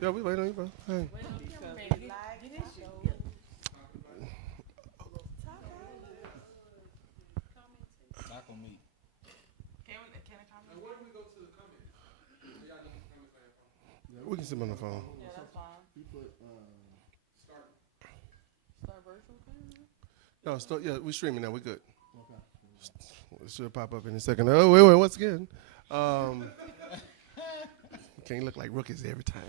Yeah, we wait on you, bro. Hey. Taco meat. Yeah, we can sit on the phone. You put No, yeah, we streaming now. We good. okay. It should pop up in a second. Oh, wait, once again. Um, can't look like rookies every time.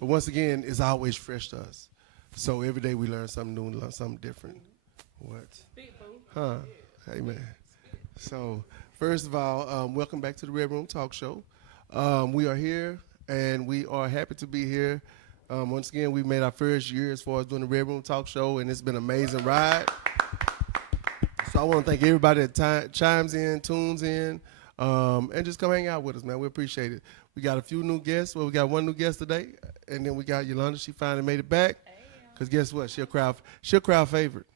But once again, it's always fresh to us. So every day we learn something new and learn something different. What? Huh? Hey, man. So, first of all, welcome back to the Red Room Talk Show. We are here, and we are happy to be here. Once again, we've made our first year as far as doing the Red Room Talk Show, and it's been an amazing ride. So I want to thank everybody that chimes in, tunes in, and just come hang out with us, man. We appreciate it. We got a few new guests. Well, we got one new guest today, and then we got Yolanda. She finally made it back. Because guess what? She a crowd favorite.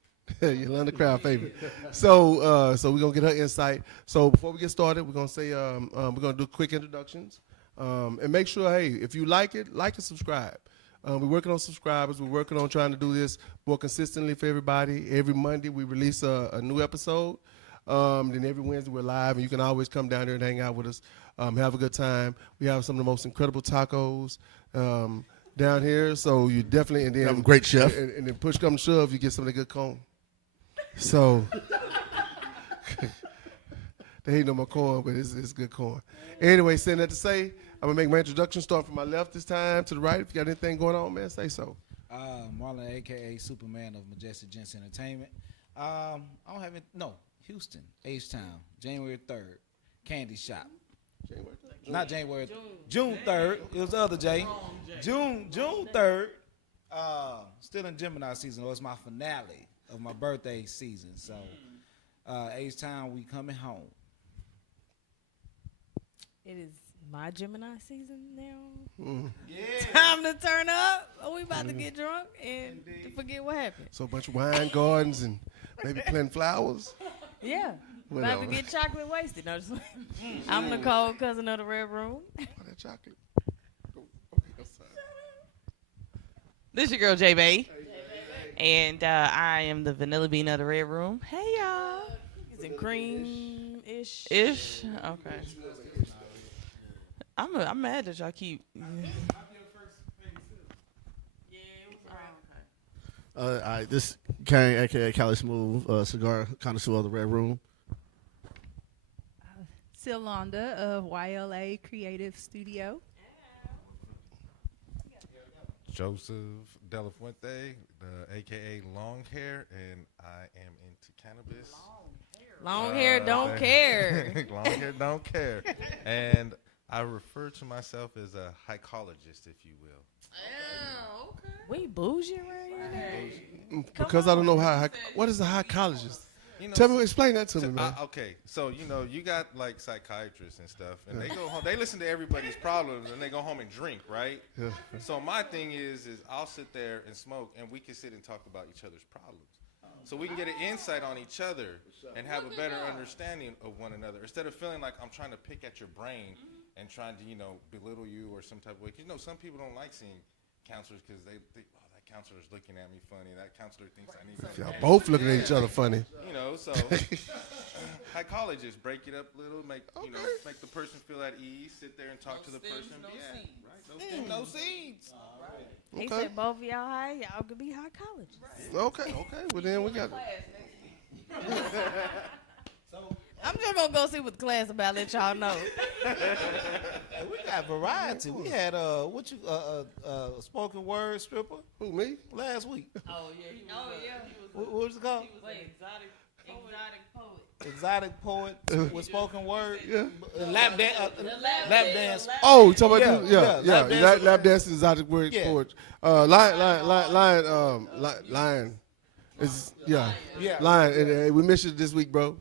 Yolanda crowd favorite. So we're going to get her insight. So before we get started, we're going to say, we're going to do quick introductions. And make sure, hey, if you like it, like and subscribe. We're working on subscribers. We're working on trying to do this more consistently for everybody. Every Monday we release a new episode. Then every Wednesday we're live, and you can always come down there and hang out with us. Have a good time. We have some of the most incredible tacos down here, so you definitely, and then have a great chef. And then push come to shove, you get some of the good corn. So they ain't no more corn, but it's good corn. Anyway, saying that to say, I'm gonna make my introduction. Start from my left this time to the right. If you got anything going on, man, say so. Marlon, a.k.a. Superman of Majestic Gents Entertainment. I don't have it. No, Houston, H-Town, January 3rd, Candy Shop. January 3rd? Not January. June 3rd. It was the other J. June 3rd. Still in Gemini season. It's my finale of my birthday season. So, H-Town, we coming home. It is my Gemini season now. Yeah. Time to turn up. Oh, we about to get drunk and to forget what happened. So a bunch of wine gardens and maybe planting flowers. Yeah. Whatever. About to get chocolate wasted. No, just I'm Nicole, cousin of the Red Room. Oh, that chocolate. Okay, I'm sorry. This your girl J Bay, and I am the vanilla bean of the Red Room. Hey y'all, Is it cream-ish? ish. Okay. I'm mad that y'all keep. All right, this Kane, aka Cali Smooth, cigar connoisseur of the Red Room. Silonda of YLA Creative Studio. Joseph De La Fuente, the AKA Long Hair, and I am into cannabis. Long hair don't care. Long hair don't care. And I refer to myself as a hycologist, if you will. We bougie right here. Because I don't know what is a hycologist? You know, Tell me, explain that to me, man. okay, so you got like psychiatrists and stuff, and they go home. They listen to everybody's problems, and they go home and drink, right? Yeah. So my thing is I'll sit there and smoke, and we can sit and talk about each other's problems, so we can get an insight on each other and have a better understanding of one another, instead of feeling like I'm trying to pick at your brain and trying to belittle you or some type of way. 'Cause, some people don't like seeing counselors because they think, oh, that counselor's looking at me funny. That counselor thinks I need to. Y'all both looking at each other funny. So psychologists break it up a little, make the person feel at ease, sit there and talk to the person. No seeds. He Okay. said both of y'all high, y'all could be hycologists. Okay. Well, then we got I'm just gonna go see what the class about. Let y'all know. Hey, we got variety. We had spoken word stripper who, me? last week. Oh yeah. What was it called? Exotic Exotic poet with spoken word. Yeah. Lap dance. Oh, you talking about Yeah, lap dance. lap dance is exotic word Yeah. poetry. Lion. It's, Yeah. Lion. And, we missed you this week, bro.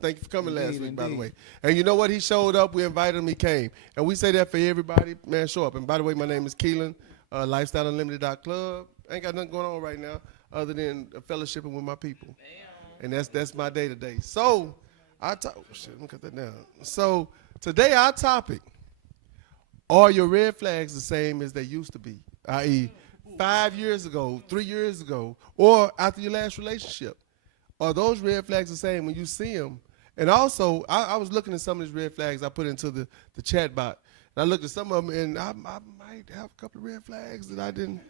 Thank you for coming last Indeed, week, by the indeed. way. And you know what? He showed up. We invited him. He came. And we say that for everybody. Man, show up. And by the way, my name is Keelan, LifestyleUnlimited.club. Ain't got nothing going on right now other than fellowshipping with my people. And that's my day to day. So, let me cut that down. So, today our topic, are your red flags the same as they used to be? I.e., 5 years ago, 3 years ago, or after your last relationship? Are those red flags the same when you see them? And also, I was looking at some of these red flags I put into the chat bot. And I looked at some of them, and I might have a couple of red flags that I didn't.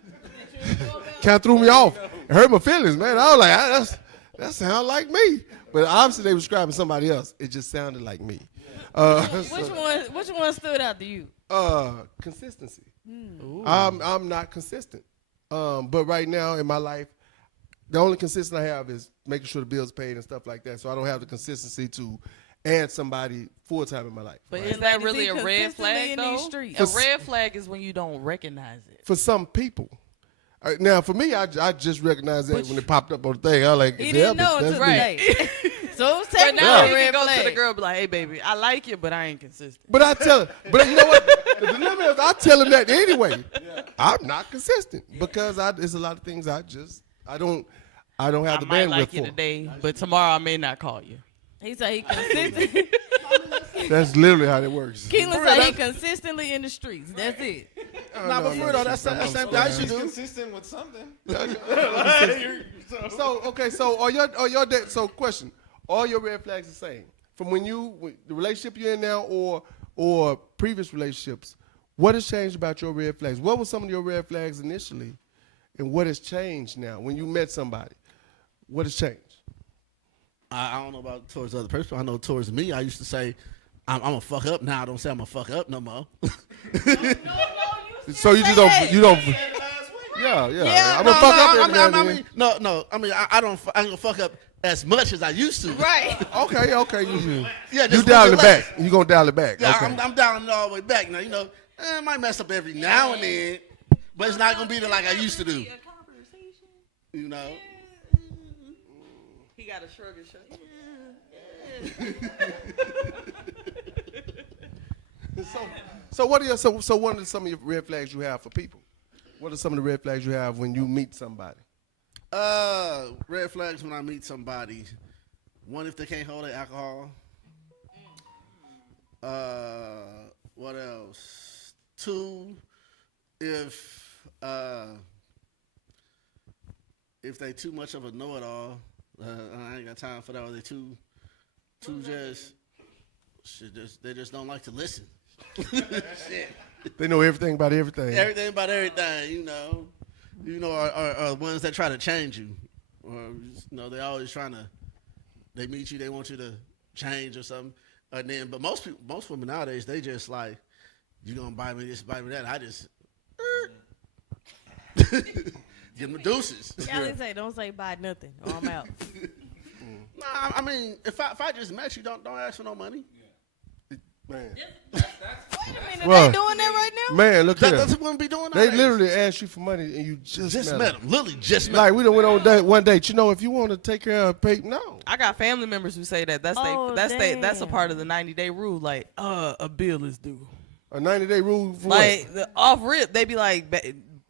Kind of threw me off. It hurt my feelings, man. I was like, that sounds like me. But obviously, they were describing somebody else. It just sounded like me. Which one stood out to you? Consistency. I'm not consistent. But right now in my life, the only consistency I have is making sure the bills paid and stuff like that. So I don't have the consistency to add somebody full time in my life. But right? is that Like, is really he a red consistently flag in though? these streets? A red flag is when you don't recognize it. For some people. Now, for me, I just recognized that when it popped up on the thing. I was like, He yeah, didn't but know that's until me. today. So it's But technically now a you red can go to the flag. girl and be like, hey baby, I like you, but I ain't consistent. But I tell her, but you know what? The dilemma is I tell him that anyway. I'm not consistent because there's a lot of things I don't have I the might bandwidth like you for. today, but tomorrow I may not call you. He said he consistent. That's literally how it works. Keelan said he consistently in the streets. That's it. Nah, but for real though, that's the same thing I used to He's do. consistent with something. So are your so question, are your red flags the same? From when the relationship you're in now or previous relationships, what has changed about your red flags? What were some of your red flags initially and what has changed now when you met somebody? What has changed? I don't know about towards other person. I know towards me, I used to say, I'm a fuck up. Now I don't say I'm a fuck up no more. So you just don't. Yeah. I'm gonna fuck up every now and then. I don't gonna fuck up as much as I used to. Right. Okay. Yeah, You just dial move it it back. You gonna dial it back. Yeah, Okay. I'm dialing it all the way back now. I might mess up every now and then, but it's not gonna be like I used to do. You know. He got a shrug and shut. So what are what are some of your red flags you have for people? What are some of the red flags you have when you meet somebody? Red flags when I meet somebody. One, if they can't hold their alcohol. What else? Two, if they too much of a know-it-all, I ain't got time for that. Or they too they just don't like to listen. Shit. They know everything about everything. Everything about everything, are ones that try to change you, or they always trying to. They meet you, they want you to change or something, and then. But most women nowadays, they just like, you gonna buy me this, buy me that. I just give them deuces. Y'all say don't say buy nothing or I'm out. Nah, I mean, if I just met you, don't ask for no money. Man, Wait a minute, Well, they doing that right now? man, look here. That's what women be doing. They nowadays. literally ask you for money and you just met them. Literally just met Like we done went on one date. If you want to take care of pay, no. I got family members who say that. That's a part of the 90-day rule. Like, a bill is due. A 90-day rule for Like off rip, they be like,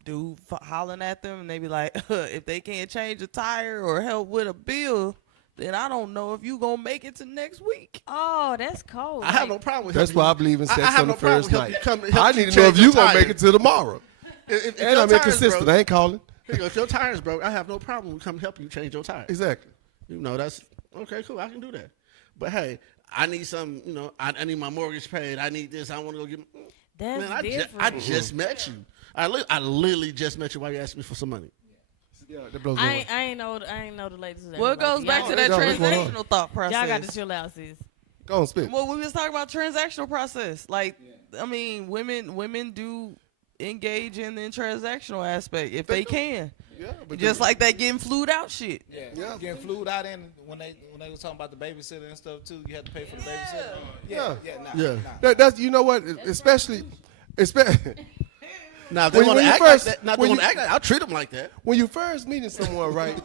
dude, hollering at them, and they be like, if they can't change a tire or help with a bill, then I don't know if you gonna make it to next week. Oh, that's cold. I have no problem with. That's helping why I you. believe in I sex have on no the problem first with night. help you I change need to know if you your gonna tire. make it till tomorrow. If And your I'm tires inconsistent. broke- I ain't calling. Here you go. If your tire's broke, I have no problem with coming help you change your tire. Exactly. That's okay, cool. I can do that. But hey, I need some. I need my mortgage paid. I need this. I want to go get. That's Man, different. I just met you. I literally just met you while you asked me for some money. Yeah, that blows my mind. I ain't know the ladies. Well, it goes back to that Y'all- what's going on? transactional thought process. Y'all got to chill out, sis. Go on, spit. Well, we was talking about transactional process. Like, I mean, women do engage in the transactional aspect if they can. Yeah, but Just like that getting flued out shit. Yeah, getting flued out in when they was talking about the babysitter and stuff too. You had to pay for the babysitter. Yeah. Yeah. that's you know what, especially Now, if they When- want when to you act first- like that, now if when they want you- to act like I'll treat them like that. when you first meeting someone, right?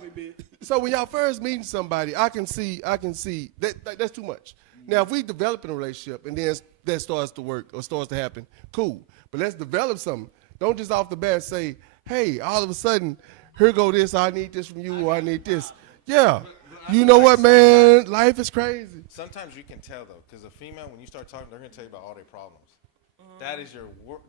So when y'all first meeting somebody, I can see that's too much. Now, if we develop in a relationship and then that starts to work or starts to happen, cool. But let's develop something. Don't just off the bat say, hey, all of a sudden, here go this, I need this from you, or I need this. Yeah. You know what, man? Life is crazy. Sometimes you can tell though, because a female, when you start talking, they're gonna tell you about all their problems. that is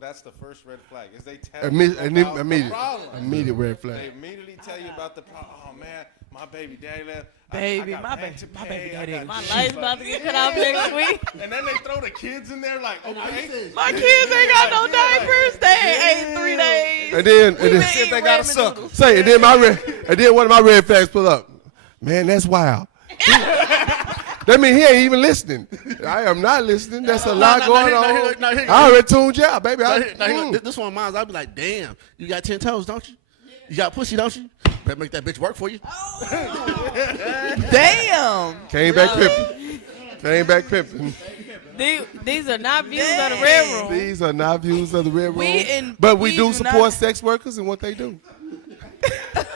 that's the first red flag. Is they tell Immediate, you about the immediate, problem. immediate red They flag. immediately tell you about the problem. Oh man, my baby daddy left. Baby, I got my rent to baby pay, I daddy. got My this. life's about to get cut off next week. And then they throw the kids in there like, okay. My kids ain't got no diapers. They ain't 3 days. And then, We been Shit, they eating gotta ramen suck. noodles. say, and then one of my red flags pull up. Man, that's wild. That mean he ain't even listening. I am not listening. That's a lot going on. I already tuned you out, baby. This one of mine, I'd be like, damn, you got 10 toes, don't you? You got pussy, don't you? Better make that bitch work for you. Damn. Came back pimping. Came back pimping. These are not views of the Red Room. These are not views of the Red Room. We We do do not- support sex workers and what they do.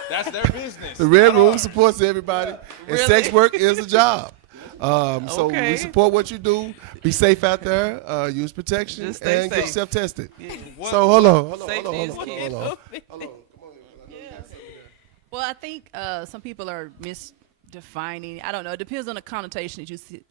That's their business. The Red Room supports everybody, and Really? sex work is a job. So Okay. we support what you do. Be safe out there. Use protection Just stay and get safe. yourself tested. What- So hold on. Safety is key. Well, I think some people are misdefining. I don't know. It depends on the connotation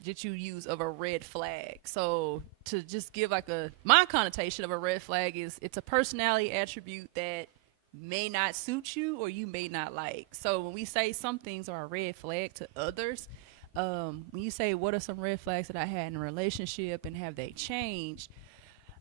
that you use of a red flag. So to just give like my connotation of a red flag is it's a personality attribute that may not suit you or you may not like. So when we say some things are a red flag to others, when you say what are some red flags that I had in a relationship and have they changed?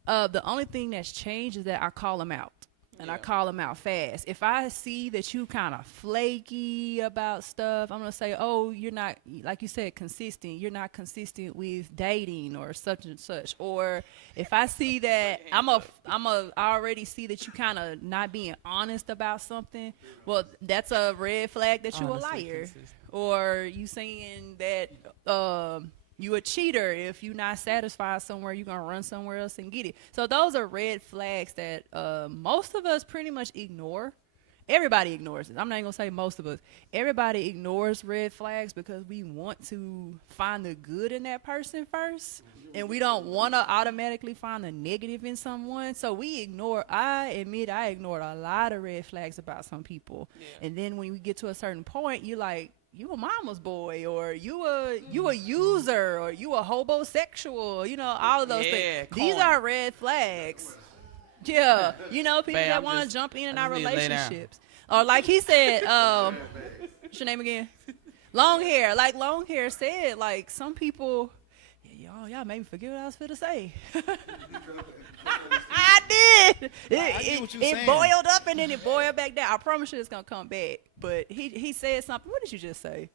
The only thing that's changed is that I call them out. And I call them out fast. If I see that you kind of flaky about stuff, I'm going to say, oh, you're not, like you said, consistent. You're not consistent with dating or such and such. Or if I see that I already see that you kind of not being honest about something, well, that's a red flag that you a liar. Or you saying that you a cheater. If you're not satisfied somewhere, you're going to run somewhere else and get it. So those are red flags that most of us pretty much ignore. Everybody ignores it. I'm not going to say most of us. Everybody ignores red flags because we want to find the good in that person first. And we don't want to automatically find the negative in someone. So I admit I ignored a lot of red flags about some people. Yeah. And then when we get to a certain point, you're like, you a mama's boy, or you a user, or you a homosexual, all of those things. These are red flags. Yeah, people that want to jump in our relationships. Or like he said, what's your name again? Long hair. Like Long Hair said, like some people, y'all made me forget what I was finna say. I did. It boiled up and then it boiled back down. I promise you it's gonna come back. But he said something. What did you just say?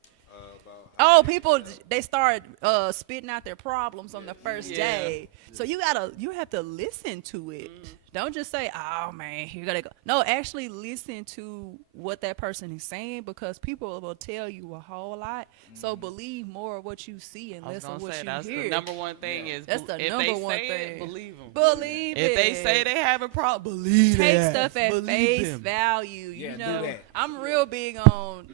People they start spitting out their problems on the first day. So you have to listen to it. Don't just say, "Oh man, you gotta go." No, actually listen to what that person is saying because people will tell you a whole lot. So believe more of what you see and less of what you that's hear. the number one thing is That's the if number they one say thing. It, believe them. Believe If it. they say they have a problem, believe Take it. stuff at Believe face them. value. Yeah, You do know, that. I'm real big on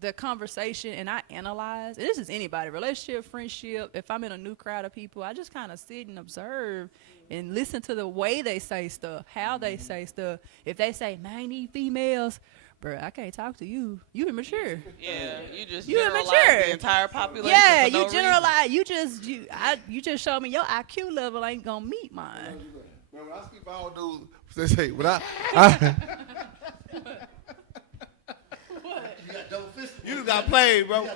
the conversation, and I analyze. And this is anybody, relationship, friendship. If I'm in a new crowd of people, I just kind of sit and observe and listen to the way they say stuff, how they say stuff. If they say, "Man, I need females," bro, I can't talk to you. You immature. Yeah, you just You generalize immature. the entire population. Yeah, for no you reason. generalize. You just showed me your IQ level ain't gonna meet mine. When I speak for all dudes, they say, when I You got played, bro.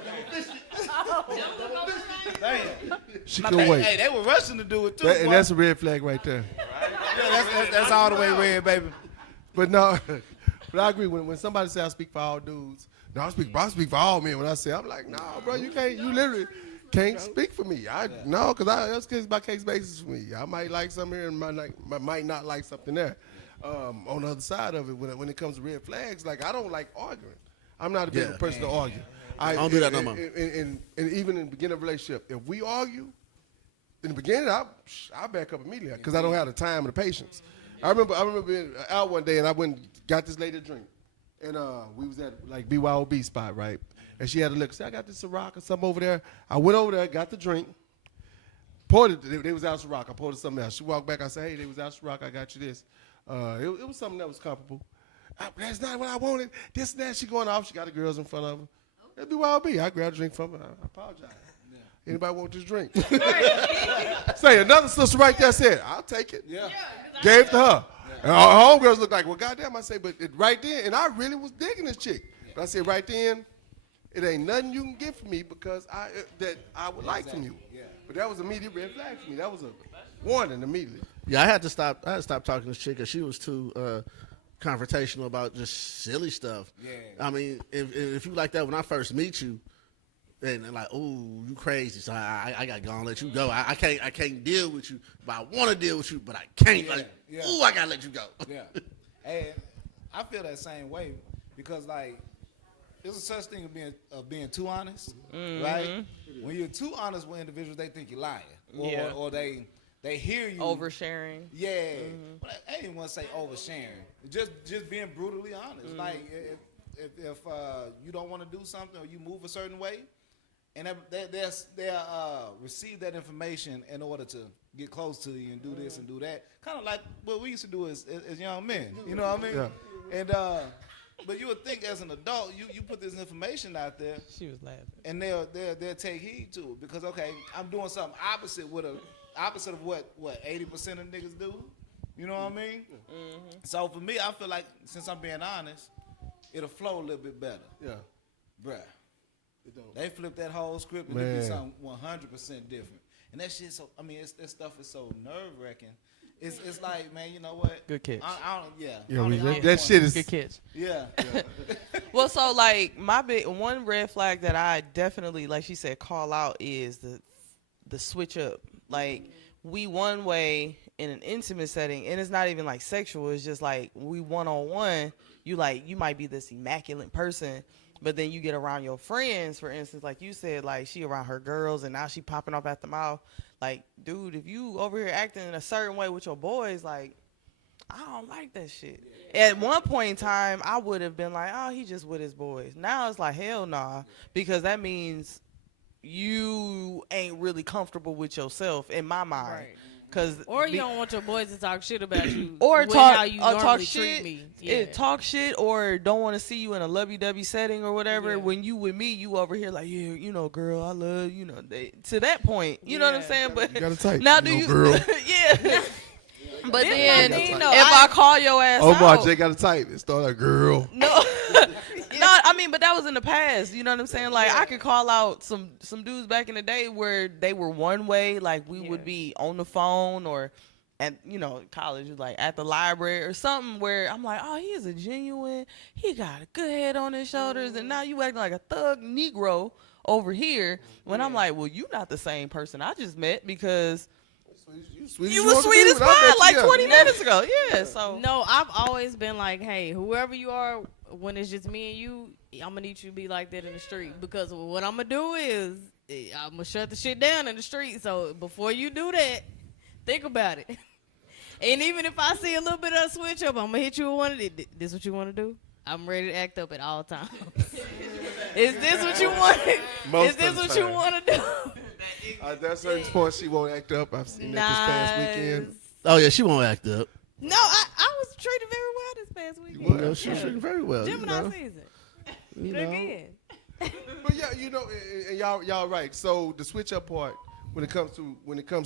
she couldn't wait. Hey, they were rushing to do it too. And boy. that's a red flag right there. Yeah, that's all the way red, baby. But no, but I agree. When somebody say I speak for all dudes, no, I speak for all men. When I say, I'm like, no, bro, you literally can't speak for me. No, because that's case by case basis for me. I might like something here and might not like something there. On the other side of it, when it comes to red flags, like I don't like arguing. I'm not a big person to argue. I don't do that no more. And even in the beginning of a relationship, if we argue, in the beginning, I back up immediately because I don't have the time and the patience. I remember being out one day and I went and got this lady a drink. And we was at like BYOB spot, right? And she had a look. Say, I got this Ciroc or something over there. I went over there, got the drink, poured it. They was out Ciroc. I poured it something else. She walked back. I said, hey, they was out Ciroc. I got you this. It was something that was comparable. That's not what I wanted. This and that. She going off. She got the girls in front of her. It'd be YLB. I grabbed a drink from her. I apologize. Anybody want this drink? Say, another sister right there said, I'll take it. Yeah. Gave it to her. And all homegirls look like, well, goddamn, I say, but right then, and I really was digging this chick. But I said, right then, it ain't nothing you can get from me because that I would like from you. Yeah. But that was an immediate red flag for me. That was a warning immediately. Yeah, I had to stop talking to this chick because she was too confrontational about just silly stuff. Yeah. I mean, if you like that when I first meet you, and they're like, "Ooh, you crazy," so I got to go and let you go. I can't deal with you, but I want to deal with you, but I can't. Yeah. Ooh, I gotta let you go. Yeah. And I feel that same way because like there's a such thing of being too honest, right? When you're too honest with individuals, they think you're lying, or they hear you Oversharing. Yeah, but I didn't want to say oversharing. Just being brutally honest. Like if you don't want to do something or you move a certain way, and they'll receive that information in order to get close to you and do this and do that. Kind of like what we used to do as young men. You know what I mean? Yeah. And but you would think as an adult, you put this information out there, She was laughing. and they'll take heed to it because okay, I'm doing something opposite of what 80% of niggas do. You know what I mean? So for me, I feel like since I'm being honest, it'll flow a little bit better. Yeah. Bruh. It don't. They flip that whole script and it'll be something 100% different. And that shit so that stuff is so nerve wracking. It's like, man, you know what? Good catch. I don't, yeah. Yeah, I we, don't that shit is. Good catch. Yeah. Well, so like my big one red flag that I definitely, like she said, call out is the switch up. Like we one way in an intimate setting, and it's not even like sexual. It's just like we one on one. You might be this immaculate person, but then you get around your friends, for instance, like you said, like she around her girls, and now she popping off at the mouth. Like, dude, if you over here acting in a certain way with your boys, like, I don't like that shit. At one point in time, I would have been like, oh, he just with his boys. Now it's like, hell nah, because that means you ain't really comfortable with yourself in my mind. Right. Cause Or you don't want your boys to talk shit about you, or with talk how you or normally talk treat shit, me. Yeah. talk shit, or don't want to see you in a lovey-dovey setting or whatever. Yeah. When you with me, you over here like, yeah, you know, girl, I love you know. To that point, you know what I'm Yeah. saying? But You got a type. now You do know, you? girl. Yeah. But This then, my thing, If though. If I call your ass Omar out, J got a type. It started like, girl. no, no, I mean, but that was in the past. You know what I'm saying? Like I could call out some dudes back in the day where they were one way, like we would be on the phone or at college, like at the library or something where I'm like, oh, he is a genuine. He got a good head on his shoulders, and now you acting like a thug Negro over here. When I'm like, well, you not the same person I just met because you was sweet as pie like 20 minutes ago. Yeah, so No, I've always been like, hey, whoever you are, when it's just me and you, I'm gonna need you to be like that in the street, because what I'm gonna do is I'm gonna shut the shit down in the street. So before you do that, think about it. And even if I see a little bit of a switch up, I'm gonna hit you with one of these. This what you want to do? I'm ready to act up at all times. Is this what you want? Most Is this of the what you time. want to do? At that certain point, she won't act up. I've seen that this past weekend. Oh yeah, she won't act up. No, I was treated very well this past weekend. You know, she's treating very well. Gemini you know. season. You But know. again. But yeah, and y'all right. So the switch up part when it comes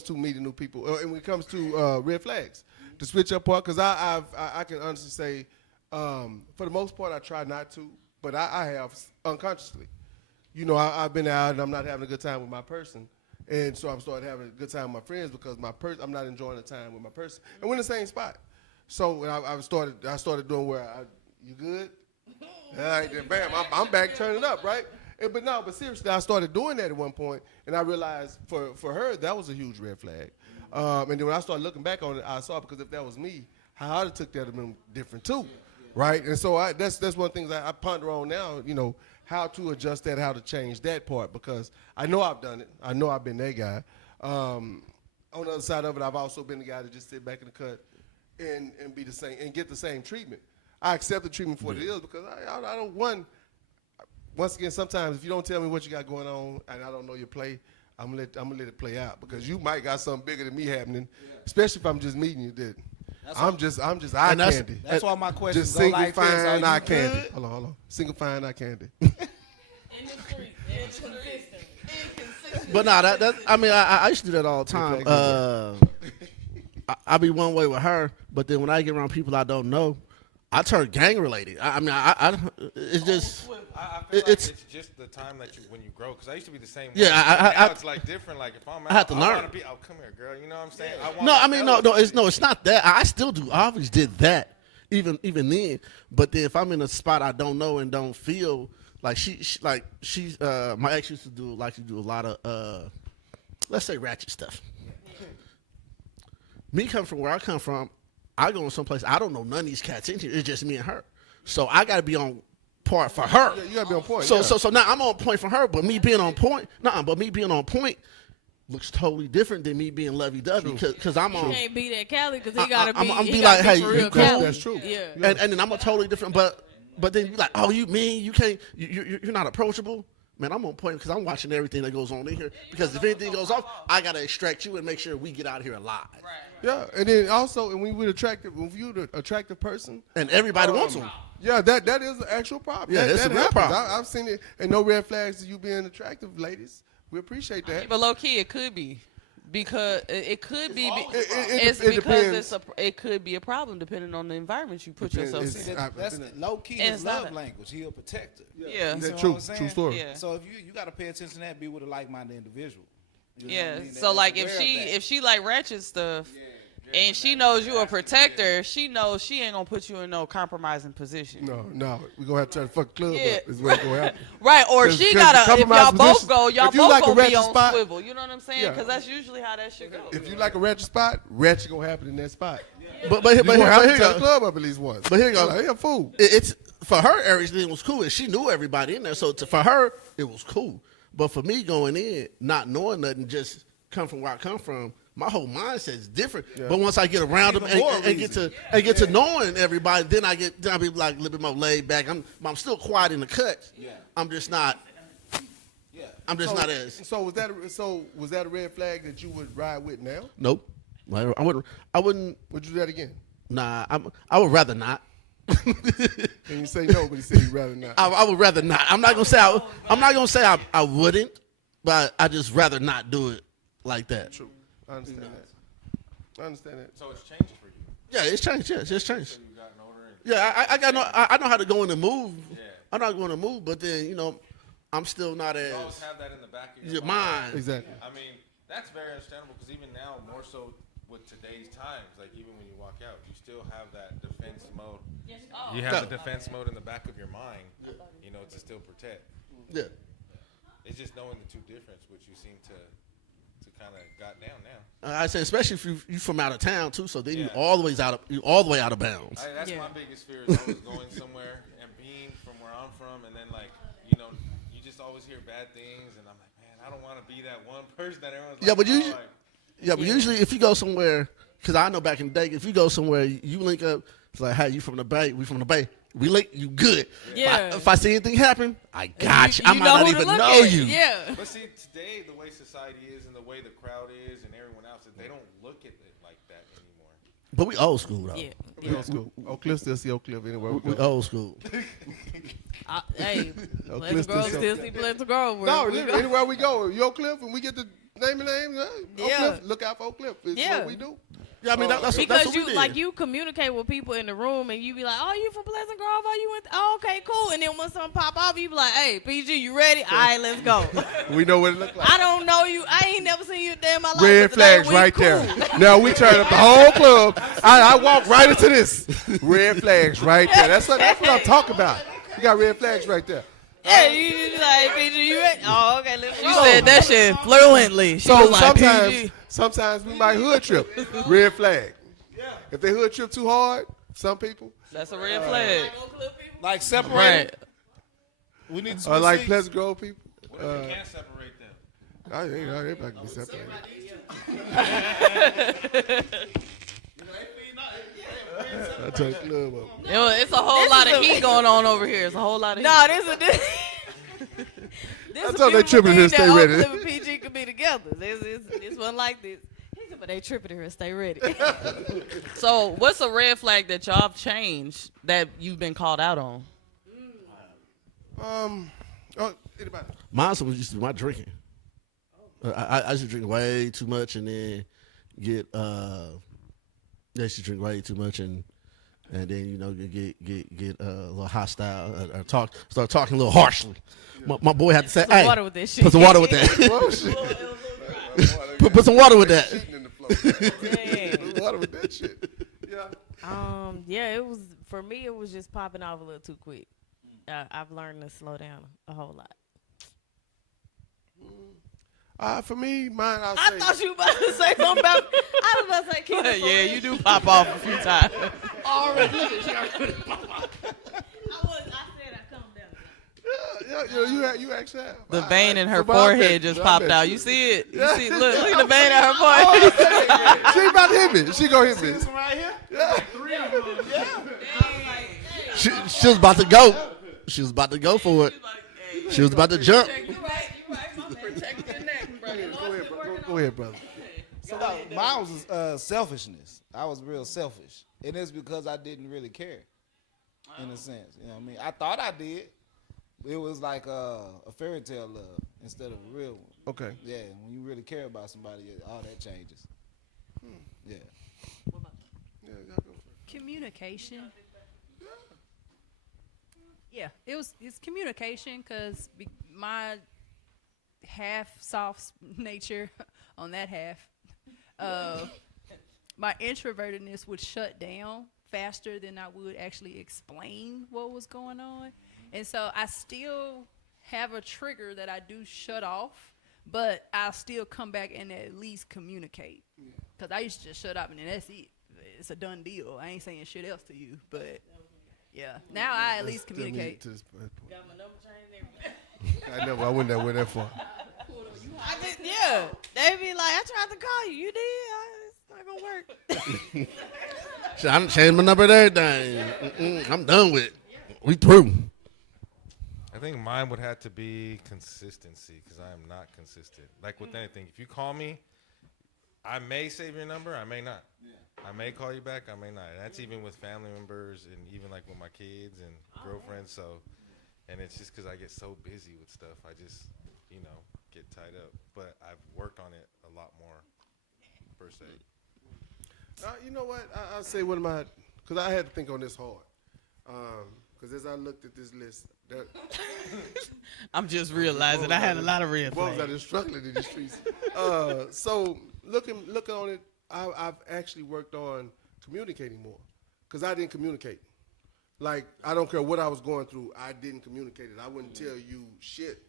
to meeting new people, and when it comes to red flags, the switch up part, because I can honestly say, for the most part, I try not to, but I have unconsciously. I've been out and I'm not having a good time with my person, and so I'm starting having a good time with my friends because I'm not enjoying the time with my person, and we're in the same spot. So I started doing where you good? All right, then bam, I'm back turning up, right? But seriously, I started doing that at one point, and I realized for her that was a huge red flag. And then when I started looking back on it, I saw, because if that was me, how I'd have took that would have been different too, right? And so that's one of the things I ponder on now, how to adjust that, how to change that part, because I know I've done it. I know I've been that guy. On the other side of it, I've also been the guy that just sit back in the cut and be the same and get the same treatment. I accept the treatment for what it is because I don't want. Once again, sometimes if you don't tell me what you got going on and I don't know your play, I'm gonna let it play out, because you might got something bigger than me happening, especially if I'm just meeting you. I'm just eye And that's- candy. That's why my question Just go single like this. fine Are you eye candy. good? Hold on. Single fine eye candy. In the street. Inconsistent. But nah, that I mean, I used to do that all the time. I be one way with her, but then when I get around people I don't know, I turn gang related. It's just. I feel like it's just the time that when you grow, because I used to be the same way. Yeah, now it's like different. Like if I'm out, I have to learn. want to be, oh, come here, girl. You know what I'm saying? It's not that. I still do. I always did that, even then. But then if I'm in a spot I don't know and don't feel like she's my ex used to do a lot of let's say ratchet stuff. Me coming from where I come from, I go in someplace I don't know none of these cats in here. It's just me and her. So I got to be on point for her. Yeah, you gotta be on point. So now I'm on point for her, but me being on point, looks totally different than me being lovey-dovey because I'm on. You can't be that Cali because he gotta be. I'm he be gotta like, be hey, for real you Cali. that's true. Yeah. And then I'm a totally different, but then you like, oh, you mean you can't, you're not approachable. Man, I'm on point because I'm watching everything that goes on in here. Because if anything goes off, I gotta extract you and make sure we get out of here alive. Yeah, and then also, and when you're the attractive person, And everybody wants them. yeah, that is an actual problem. Yeah, that, it's that a real happens. problem. I've seen it, and no red flags to you being attractive, ladies. We appreciate that. But low key, it could be because it could be. It Because depends. it could be a problem depending on the environment you put Depends. yourself It's- in. That's low key And his it's not love a- language. He a protector. Yeah. You see That's what true. I'm saying? True story. Yeah. So if you got to pay attention to that, be with a like-minded individual. You know what I Yeah. mean? So That's like aware of that. if she like ratchet stuff, and she knows you a protector, she knows she ain't gonna put you in no compromising position. No, we're gonna have to try to fuck the club Yeah. up. Is what's gonna happen. Right, or 'Cause- she 'cause gotta. the If y'all compromise both position- go, y'all if you both like a gonna be ratchet on spot- swivel. You know what I'm saying? Yeah. Because that's usually how that shit goes. If you like a ratchet spot, ratchet gonna happen in that spot. But You gonna have here to you turn the go. club up at least once. But here you go. Like, hey, a fool. It's for her. Everything was cool, and she knew everybody in there. So for her, it was cool. But for me going in, not knowing nothing, just come from where I come from, my whole mindset is different. Yeah. But once I get around them Even more and get to knowing everybody, then I be like a little bit more laid back. I'm still quiet in the cut. Yeah. I'm just not. Yeah. I'm just not as. So was that a red flag that you would ride with now? Nope. I wouldn't. Would you do that again? Nah. I would rather not. And you say no, but he said he'd rather not. I would rather not. I'm not gonna say I wouldn't, but I just rather not do it like that. True. I understand that. I understand that. So it's changed for you. Yeah, it's changed. Yeah, it's changed. You've gotten older. And Yeah, I know how to go in the move. Yeah. I'm not going to move, but then I'm still not as you always have that in the back of your your mind. Exactly. I mean, that's very understandable because even now, more so with today's times, like even when you walk out, you still have that defense mode. You have the defense mode in the back of your mind, to still protect. Yeah. It's just knowing the two difference, which you seem to kind of got down now. I say, especially if you from out of town too, so then you Yeah. all the way out of bounds. That's Yeah. my biggest fear is always going somewhere and being from where I'm from, and then you just always hear bad things, and I'm like, man, I don't want to be that one person that everyone's like, Yeah, but oh, usually- Yeah, but usually if you go somewhere, because I know back in the day, if you go somewhere, you link up. It's like, hey, you from the Bay? We from the Bay. We link. You good? Yeah. If I see anything happen, I got you. You I might know not who to even look know at. you. Yeah. But see, today the way society is and the way the crowd is and everyone else, they don't look at it like that anymore. But we old school though. Yeah. We old school. Oak Cliff still see Oak Cliff anywhere we We go. old school. Hey, Oak Pleasant Cliff Grove still still see Pleasant Grove. No, wherever we go. anywhere we go, you Oak Cliff, and we get the name and names. Oak Yeah. Cliff, look out for Oak Cliff. It's Yeah. what we do. Yeah, I mean that's Because what you we did. like you communicate with people in the room and you be like, oh, you from Pleasant Grove? Oh, you went? Oh, okay, cool. And then when something pop off, you be like, hey, PG, you ready? All right, let's go. We know what it look like. I don't know you. I ain't never seen you a day in my life. Red but today flags we right cool. there. Now we turn up the whole club. I walk right into this. Red flags right there. That's what I'm talking about. You got red flags right there. Yeah, you just like, PG, you ready? Oh, okay, let's She go. said that shit fluently. She So was like, PG. sometimes we might hood trip. Red flag. If they hood trip too hard, some people, That's a red flag. Like separate. Right. We need to or like seats. Pleasant Grove people, What if you can't separate them? everybody can be separated. I turn the club up. It's a whole lot of heat going on over here. It's a whole lot of heat. No, this is this. This I a told they beautiful tripping here, thing stay that ready. Oak Cliff and PG could be together. This one like this. He said, but they tripping here, stay ready. So what's a red flag that y'all have changed that you've been called out on? Anybody? Mine was used to be my drinking. I used to drink way too much and then get I used to drink way too much and then get a little hostile or start talking a little harshly. My boy had to say, Put some "Hey, water with that shit." put some water with that. Oh, shit. put some water with that." Shitting in the floor. Dang. Put water with that shit. Yeah. Yeah, it was for me. It was just popping off a little too quick. I've learned to slow down a whole lot. For me, mine, I'll I say. thought you were about to say something about. I was about to say, keep it for yeah, real. you do pop off a few times. I said I calmed down. Yeah, you actually have. The vein in her So, but I forehead bet- just I popped bet out. you- You see it? You Yeah. see? Look at the vein in her forehead. She about to hit me. She gonna hit me. right here. She was about to go. She was about to go for it. She was about to jump. Go ahead, brother. So mine was selfishness. I was real selfish, and it's because I didn't really care, in a sense. You know what I mean? I thought I did. It was like a fairy tale love instead of a real one. Okay. Yeah, when you really care about somebody, all that changes. Yeah. Yeah, y'all go first. Communication. Yeah, it's communication because my half soft nature on that half, my introvertedness would shut down faster than I would actually explain what was going on. And so I still have a trigger that I do shut off, but I'll still come back and at least communicate. Because I used to just shut up and then that's it. It's a done deal. I ain't saying shit else to you, but yeah. Now I at least Still need communicate. to this point. Got my number changed and everything. I wouldn't have went that far. I just, yeah. They be like, I tried to call you. You did? It's not gonna work. I done changed my number and everything. I'm done with it. We through. I think mine would have to be consistency because I am not consistent. Like with anything, if you call me, I may save your number, I may not. I may call you back, I may not. And that's even with family members and even like with my kids and girlfriends. So, and it's just because I get so busy with stuff, I just, get tied up. But I've worked on it a lot more, per se. You know what? I'll say one of my, because I had to think on this hard. Because as I looked at this list, I'm just realizing I had a lot of red boys flags. out there struggling in the streets. So looking on it, I've actually worked on communicating more because I didn't communicate. Like, I don't care what I was going through, I didn't communicate it. I wouldn't tell you shit.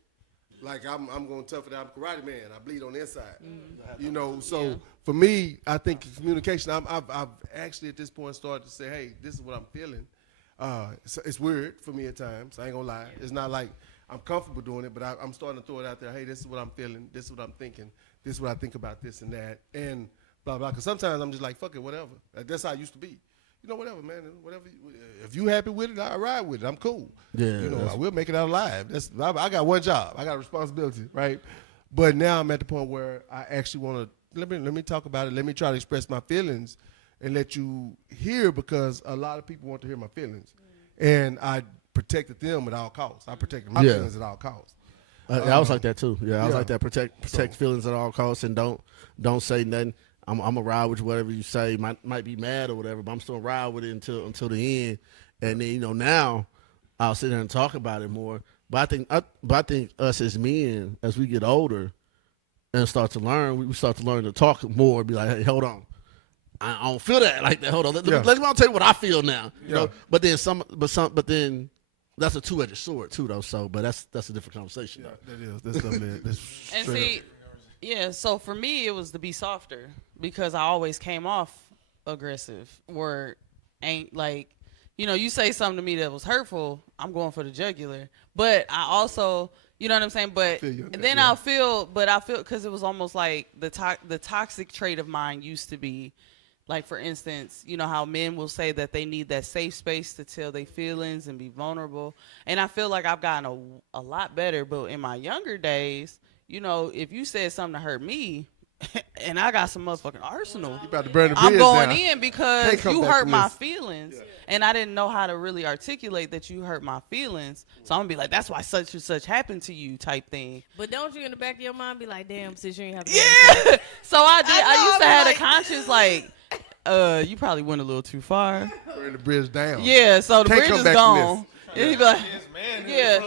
Like, I'm going tough for that. I'm a karate man. I bleed on the inside. So for me, I think communication, I've actually at this point started to say, hey, this is what I'm feeling. It's weird for me at times. I ain't gonna lie. It's not like I'm comfortable doing it, but I'm starting to throw it out there. Hey, this is what I'm feeling. This is what I'm thinking. This is what I think about this and that, and blah blah. Because sometimes I'm just like, fuck it, whatever. That's how I used to be. Whatever, man. Whatever. If you happy with it, I ride with it. I'm cool. Yeah, I will make it out alive. I got one job. I got a responsibility, right? But now I'm at the point where I actually want to let me talk about it. Let me try to express my feelings and let you hear, because a lot of people want to hear my feelings, and I protected them at all costs. I protected my feelings at all costs. I was like that too. I was yeah. like that. Protect feelings at all costs and don't say nothing. I'm gonna ride with whatever you say. Might be mad or whatever, but I'm still ride with it until the end. And then now I'll sit there and talk about it more. But I think us as men, as we get older and start to learn, we start to learn to talk more. Be like, hey, hold on, I don't feel that like that. Hold on, let me tell you what I feel now. You know? But then that's a two-edged sword too, though. So, but that's a different conversation. Yeah, that is. That's something that's And straight see, up. yeah, so for me, it was to be softer because I always came off aggressive or ain't like, you say something to me that was hurtful, I'm going for the jugular. But I also, you know what I'm saying? But Feel you on that, then yeah. I feel because it was almost like the toxic trait of mine used to be, like, for instance, you know how men will say that they need that safe space to tell their feelings and be vulnerable. And I feel like I've gotten a lot better. But in my younger days, if you said something to hurt me, and I got some motherfucking arsenal. You about to burn the I'm bridge going down. in because Can't come you back hurt from my this. feelings, and I didn't know how to really articulate that you hurt my feelings. So I'm gonna be like, that's why such and such happened to you, type thing. But don't you in the back of your mind be like, damn, sis, you ain't have to. Yeah. So I did. I know, used to I'm have like- a conscience like, you probably went a little too far. Burn the bridge down. Yeah. So the Can't bridge come is back from gone. Yeah, he'd be like, yeah,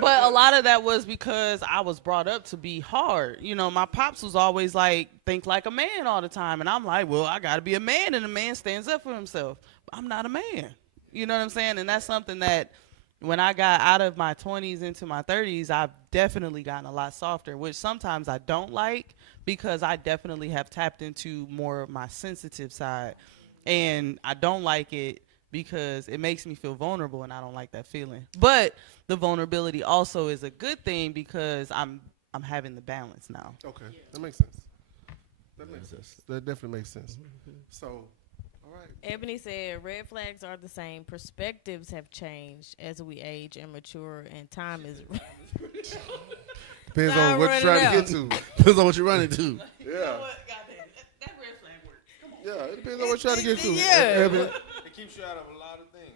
but a lot of that was because I was brought up to be hard. You know, my pops was always like, think like a man all the time, and I'm like, well, I got to be a man, and a man stands up for himself. But I'm not a man. You know what I'm saying? And that's something that when I got out of my 20s into my 30s, I've definitely gotten a lot softer, which sometimes I don't like because I definitely have tapped into more of my sensitive side, and I don't like it because it makes me feel vulnerable, and I don't like that feeling. But the vulnerability also is a good thing because I'm having the balance now. Okay, that makes sense. That makes sense. That definitely makes sense. So, all right. Ebony said, red flags are the same. Perspectives have changed as we age and mature, and time is. Depends Time on what you're running trying to out. get to. Depends on what you're running to. Yeah. That red flag works. Come on. Yeah, it depends on what you're trying to get to. Yeah. Ebony. It keeps you out of a lot of things.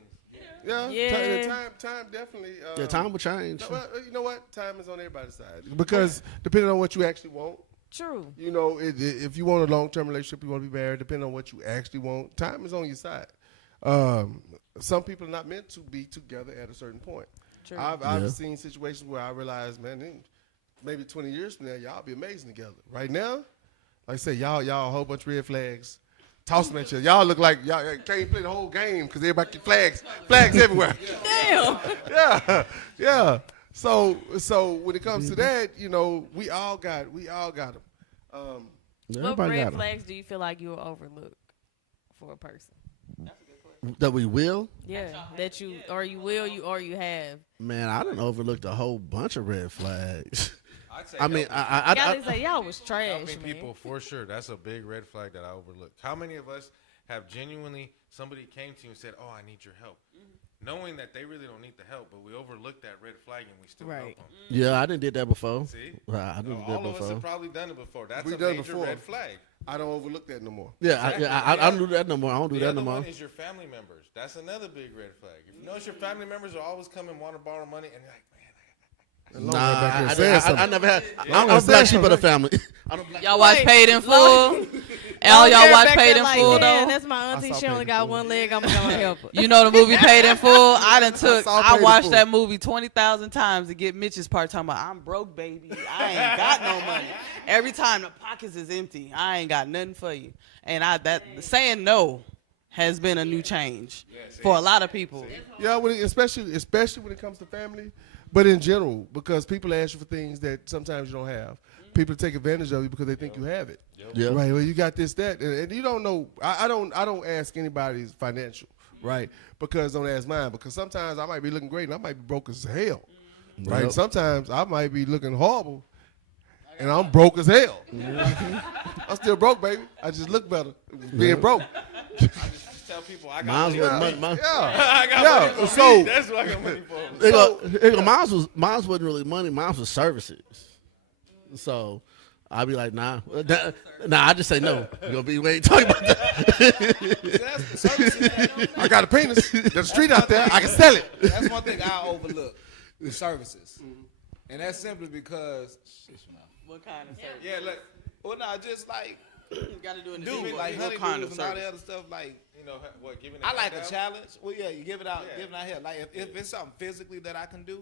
Yeah. Yeah. Time definitely. Yeah, time will change. No, well, you know what? Time is on everybody's side because depending on what you actually want, True. you know, if you want a long-term relationship, you want to be married, depending on what you actually want, time is on your side. Some people are not meant to be together at a certain point. True. I've seen situations where I realized, man, maybe 20 years from now, y'all be amazing together. Right now, like I said, y'all a whole bunch of red flags. Toss them at you. Y'all look like y'all can't play the whole game because everybody get flags everywhere. Damn. Yeah, yeah. So when it comes to that, you know, we all got them. What Everybody red got 'em. flags do you feel like you'll overlook for a person? That we will. Yeah, that you or you will you have. Man, I done overlooked a whole bunch of red flags. I'd say I mean, helping Gotta say y'all was trash, helping man. people for sure. That's a big red flag that I overlooked. How many of us have genuinely somebody came to you and said, "Oh, I need your help," knowing that they really don't need the help, but we overlooked that red flag and we still Right. help them. Yeah, I didn't did that before. See, I didn't do all that of us have before. probably done it before. That's We a done major before. red flag. I don't overlook that no more. Yeah, I don't do that no more. I don't do The that other no more. one is your family members. That's another big red flag. If you notice your family members are always come and want to borrow money, and you're like, man, And long back here Nah, saying I something. never had. I'm I'm gonna a black say sheep of the something. family. I don't black. Y'all watch Wait, Paid in Lord. Full? All y'all They're watch back Paid there in like, Full yeah, though? that's my auntie. I saw She only Paid in got Full. one leg. I'm gonna help her. You know the movie Paid in Full? I done took. saw Paid I in watched Full. that movie 20,000 times to get Mitch's part. Talking about I'm broke, baby. I ain't got no money. Every time the pockets is empty, I ain't got nothing for you. And saying no has been a new change for a lot of people. Yeah, especially when it comes to family, but in general, because people ask you for things that sometimes you don't have. People take advantage of you because they think you have it. Yeah. Right. Well, you got this, that, and you don't know. I don't ask anybody's financial, right? Because don't ask mine. Because sometimes I might be looking great and I might be broke as hell, right? Yep. Sometimes I might be looking horrible, and I'm broke as hell. I'm still broke, baby. I just look better being broke. just tell people I got Mine's money. was money. Yeah. I got Yeah, money for so- me. That's what I got money for. Mine wasn't really money. Mine was services. So I'd be like, nah. I just say no. We ain't talking about that. That's services. I got a penis. There's a street out there. I can sell it. That's one thing I overlook: the services, and that's simply because. What kind of service? Yeah, like, well, no, just like Got to do it. do it, like what honeydews kind of and all service? the other stuff. Like, You know what? Giving. I like a handout? challenge. Well, yeah, you give it out, Yeah. giving out help. Like if it's something physically that I can do,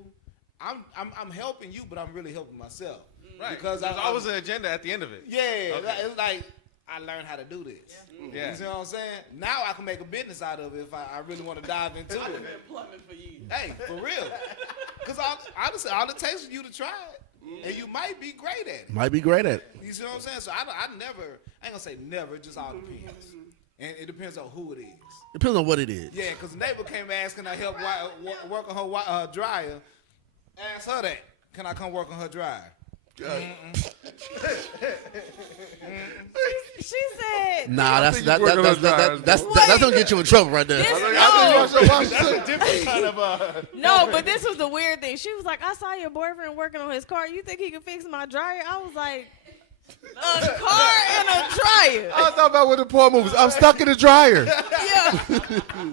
I'm helping you, but I'm really helping myself. Right. Because there's I'm- always an agenda at the end of it. Yeah, Okay. it's like I learned how to do this. Yeah. You see what I'm saying? Now I can make a business out of it if I really want to dive into it. Plumbing for you. Hey, for real. Because honestly, all it takes is you to try it, and you might be great at it. Might be great at it. You see what I'm saying? So I ain't gonna say never. It just all depends, and it depends on who it is. Depends on what it is. Yeah, because the neighbor came asking I help work on her dryer. Ask her that. Can I come work on her dryer? She said, Nah, that's think you work on those drivers, that's gonna get you in trouble right there. no, but this was the weird thing. She was like, I saw your boyfriend working on his car. You think he can fix my dryer? I was like, A car and a dryer. I thought about what the poor movies. I'm stuck in the dryer. Yeah.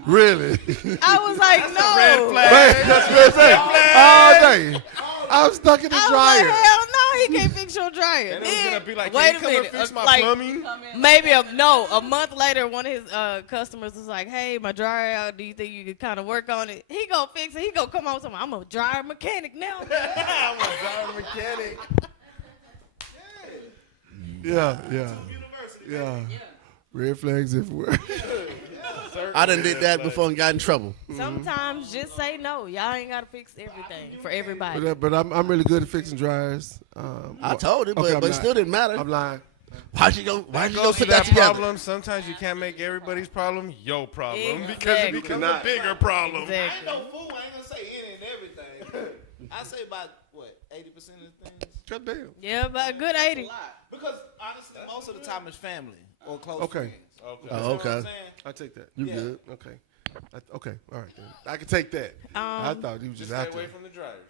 Really? I was like, no. Red flag. Man, that's what I'm saying. All day. I'm stuck in the I was dryer. like, hell no, he can't fix your dryer. And it was gonna be like, Wait can a you come minute. and fix my like, plumbing? Maybe a month later, one of his customers was like, "Hey, my dryer out. Do you think you could kind of work on it?" He gonna fix it. He gonna come on to me. I'm a dryer mechanic now. I'm a dryer mechanic. Yeah. Red flags everywhere. I done did that before and got in trouble. Sometimes just say no. Y'all ain't gotta fix everything for everybody. But I'm really good at fixing dryers. I told him, okay, but it still didn't matter. I'm lying. Why'd you go Goes to put that that together? problem. Sometimes you can't make everybody's problem your problem because Exactly. it becomes a bigger problem. Exactly. I ain't no fool. I ain't gonna say any and everything. I say about what 80% of the things. God damn. Yeah, but a good 80. Because honestly, most of the time it's family or close Okay. friends. Oh, You know what okay. I'm saying? I take that. You Yeah. good? Okay. Okay. All right. Then. I can take that. I thought he was just Stay out away there. from the dryers.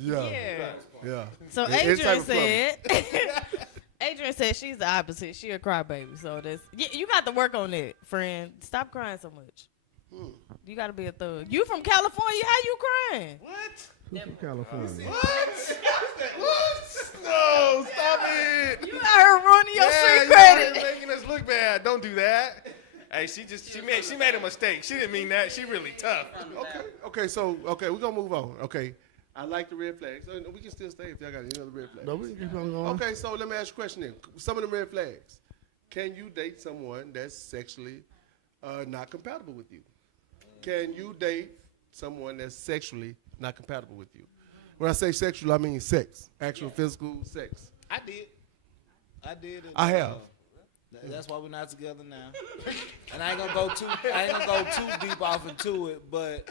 Yeah. Yeah. Yeah. So Any type Adrian of plumbing. said, Adrian said she's the opposite. She a crybaby. So that's you got to work on it, friend. Stop crying so much. You got to be a thug. You from California? How you crying? What? From California. What? No, stop it. You out here ruining your street you out here credit. making us look bad. Don't do that. Hey, she made a mistake. She didn't mean that. She really tough. Okay. So we're gonna move on. Okay. I like the red flags. We can still stay if y'all got any other red flags. No, we can keep on going. Okay, so let me ask you a question then. Some of the red flags. Can you date someone that's sexually not compatible with you? Can you date someone that's sexually not compatible with you? When I say sexual, I mean sex, actual physical sex. I did. And, I have. That's why we're not together now. And I ain't gonna go too deep off into it, but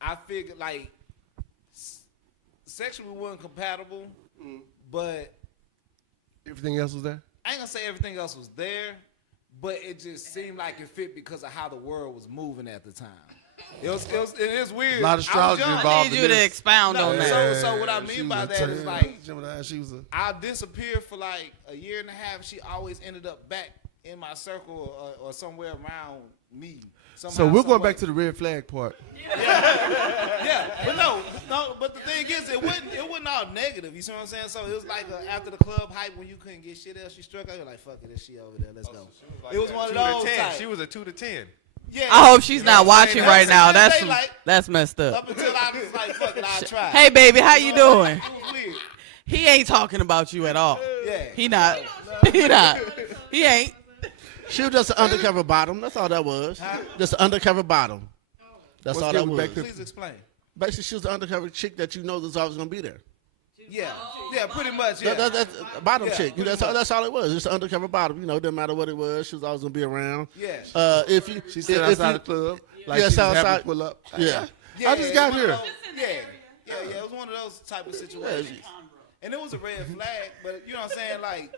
I figured like sexually we weren't compatible, but Everything else was there? I ain't gonna say everything else was there, but it just seemed like it fit because of how the world was moving at the time. It is weird. A lot of I was astrology young. involved. I need you to expound No, on that. so what I she mean was by a that is ten- like Gemini, she was a. I disappeared for like a year and a half. She always ended up back in my circle or somewhere around me. So we're going back to the red flag part. Yeah, but no. But the thing is, it wasn't all negative. You see what I'm saying? So it was like after the club hype when you couldn't get shit else, she struck out. You're like, fuck it, this shit over there. Let's go. It was one of those. 10. type. She was a 2 to 10. Yeah. I hope she's not watching That's right now. the That's thing, like, that's messed up. up until I was like, fuck it, I'll try. Hey, baby, how you doing? It was weird. He ain't talking about you at all. Yeah. He not. He not. He ain't. She was just an undercover bottom. That's all that was. Just an undercover bottom. That's all that was. Please explain. Basically, she was the undercover chick that you know was always gonna be there. Yeah. Yeah, pretty much. Yeah. That's a bottom Yeah, chick. pretty That's all it was. Just an undercover bottom. You know, didn't matter what it was. She was always gonna be around. Yeah. If you, She stood if outside you- the club. Like Yeah, she was happy outside. to pull up. Yeah. I just got it was one here. of those- Yeah. It was one of those type of situations. And it was a red flag, but you know what I'm saying? Like,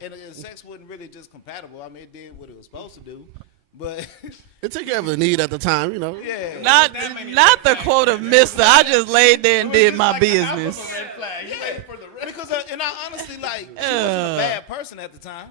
and sex wasn't really just compatible. I mean, it did what it was supposed to do. But, It took care of the need at the time, you know. yeah. Not the quote of Mister. I just laid there and did my business. Because, and I honestly, like, she wasn't a bad person at the time.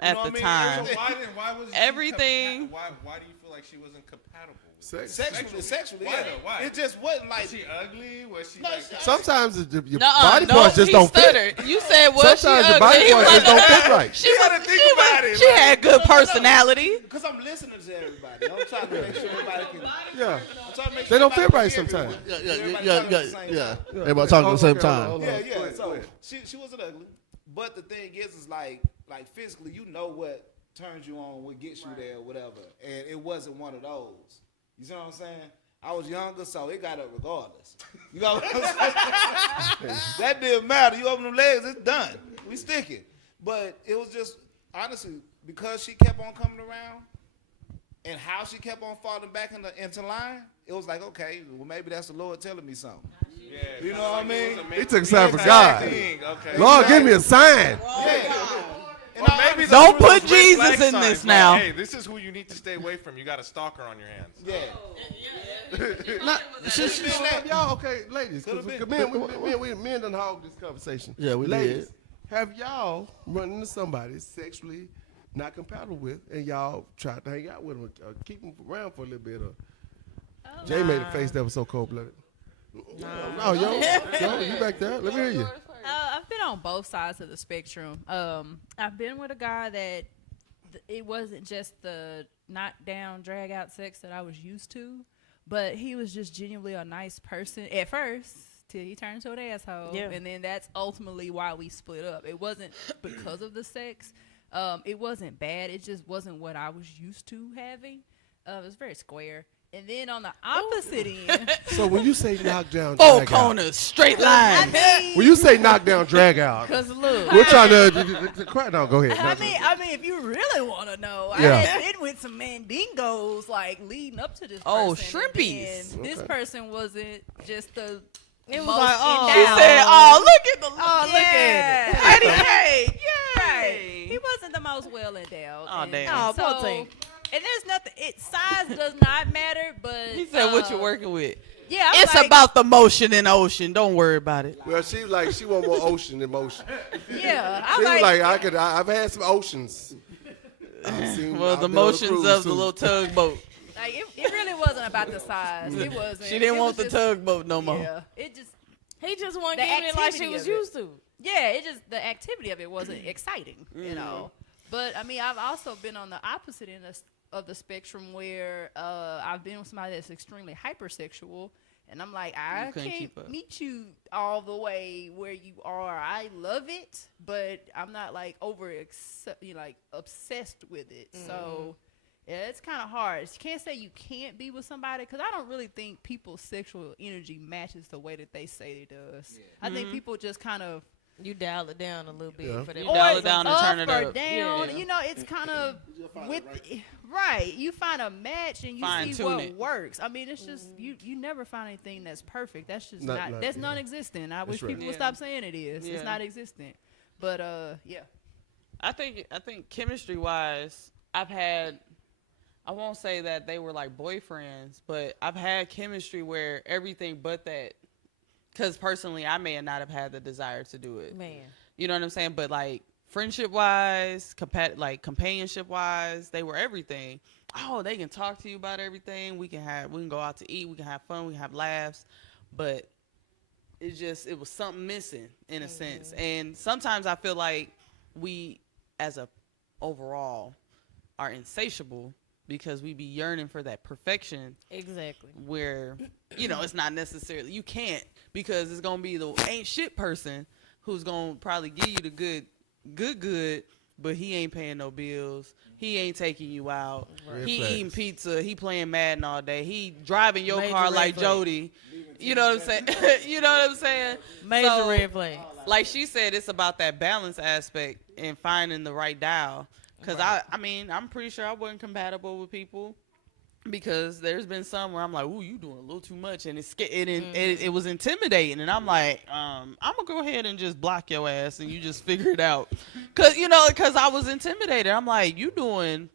You At know the what I mean? time. Why was Everything- Why do you feel like she wasn't compatible? Sex. Sexually, Why yeah. though? Why? It just wasn't like. Was she ugly? Was she No, like? she- Sometimes your Nuh-uh, body no, parts just he don't fit. stuttered. You said was she Sometimes the ugly? body He parts just wasn't- don't fit right. She gotta was. think She about was. it, She like- had good personality. Because I'm listening to everybody. I'm trying to make sure everybody can. Yeah. I'm trying to make They sure don't fit everybody right can hear sometimes. everyone. Yeah. Everybody talking at the same Yeah. time. Everybody talking at the same Okay, time. hold on. Yeah, Go yeah. ahead, go So ahead. she wasn't ugly, but the thing is like physically, you know what turns you on, what gets you there, or whatever. And it wasn't one of those. You see what I'm saying? I was younger, so it got up regardless. You know what I'm saying? That didn't matter. You open them legs, it's done. We sticking. But it was just honestly because she kept on coming around, and how she kept on falling back into line. It was like, okay, well maybe that's the Lord telling me something. Yeah, You know what I mean? He took a sign for God. Okay. Lord, give me a sign. And Or I maybe Don't those were put those red Jesus flag in signs, this like, now. Hey, this is who you need to stay away from. You got a stalker on your hands. Yeah. Y'all, okay, ladies, Could've because been. men done hog this conversation. Yeah, we ladies, Have y'all run into somebody sexually not compatible with, and y'all tried to hang out with them, or keep them around for a little bit? Or Jay made a face that was so cold blooded. No, yo, you back there? Let me hear you. I've been on both sides of the spectrum. I've been with a guy that it wasn't just the knockdown, drag out sex that I was used to, but he was just genuinely a nice person at first till he turned into an asshole. Yeah. And then that's ultimately why we split up. It wasn't because of the sex. It wasn't bad. It just wasn't what I was used to having. It was very square. And then on the opposite end, So when you say knockdown, Four drag out, corners, straight I line. mean, when you say knockdown, drag out, Cause look, we're trying to cry. No, go ahead. I mean, if you really want to know, Yeah. I had been with some mandingos like leading up to this. Oh, person, and shrimpies. then This Okay. person wasn't just the. it was most like, oh, She endowed. said, "Oh, look at the oh, look at it. Yeah. Eddie, Right. yay!" He wasn't the most well endowed. Aw, and damn. Oh, so, poor thing. and there's nothing. Size does not matter, but He said, "What you working with?" Yeah, I'm It's like, about the motion in the ocean. Don't worry about it. Well, she want more ocean than motion. Yeah, She I'm was like, like, I've had some oceans. I've seen- Well, I've the been on a motions cruise, of the too. little tugboat. like it really wasn't about the size. It wasn't. She didn't It want was the just- tugboat no more. Yeah, it just. He just wasn't The giving it like she activity was of it. used to. Yeah, it just the activity of it wasn't exciting, you know. But I mean, I've also been on the opposite end of the spectrum where I've been with somebody that's extremely hypersexual, and I'm like, I couldn't can't keep up. meet you all the way where you are. I love it, but I'm not like like obsessed with it. So. Yeah, it's kind of hard. You can't say you can't be with somebody because I don't really think people's sexual energy matches the way that they say it does. I think people just kind of You dial it down a little bit Yeah. for that. You dial it down and up turn it or up. down. Yeah. You know, it's kind of with right. You find a match and you see Fine-tune what it. works. I mean, it's just you never find anything that's perfect. That's just Not- that's yeah. non-existent. I wish right. people would Yeah. stop saying it is. Yeah. It's not existent. But yeah. I think chemistry wise, I won't say that they were like boyfriends, but I've had chemistry where everything but that. Because personally, I may not have had the desire to do it. Man. You know what I'm saying? But like friendship wise, companionship wise, they were everything. Oh, they can talk to you about everything. We can go out to eat. We can have fun. We can have laughs. But it was something missing in a sense. And sometimes I feel like we, as a overall, are insatiable because we be yearning for that perfection Exactly. where, it's not necessarily, you can't, because it's going to be the ain't shit person who's going to probably give you the good, but he ain't paying no bills. He ain't taking you out. Red He flags. eating pizza. He playing Madden all day. He driving your Major car red like flag. Jody. You know what I'm saying? You know what I'm saying? Major So, red flag. like she said, it's about that balance aspect and finding the right dial. Because I'm pretty sure I wasn't compatible with people because there's been some where I'm like, ooh, you doing a little too much, and it was intimidating, and I'm like, I'm gonna go ahead and just block your ass, and you just figure it out, because I was intimidated. I'm like, you doing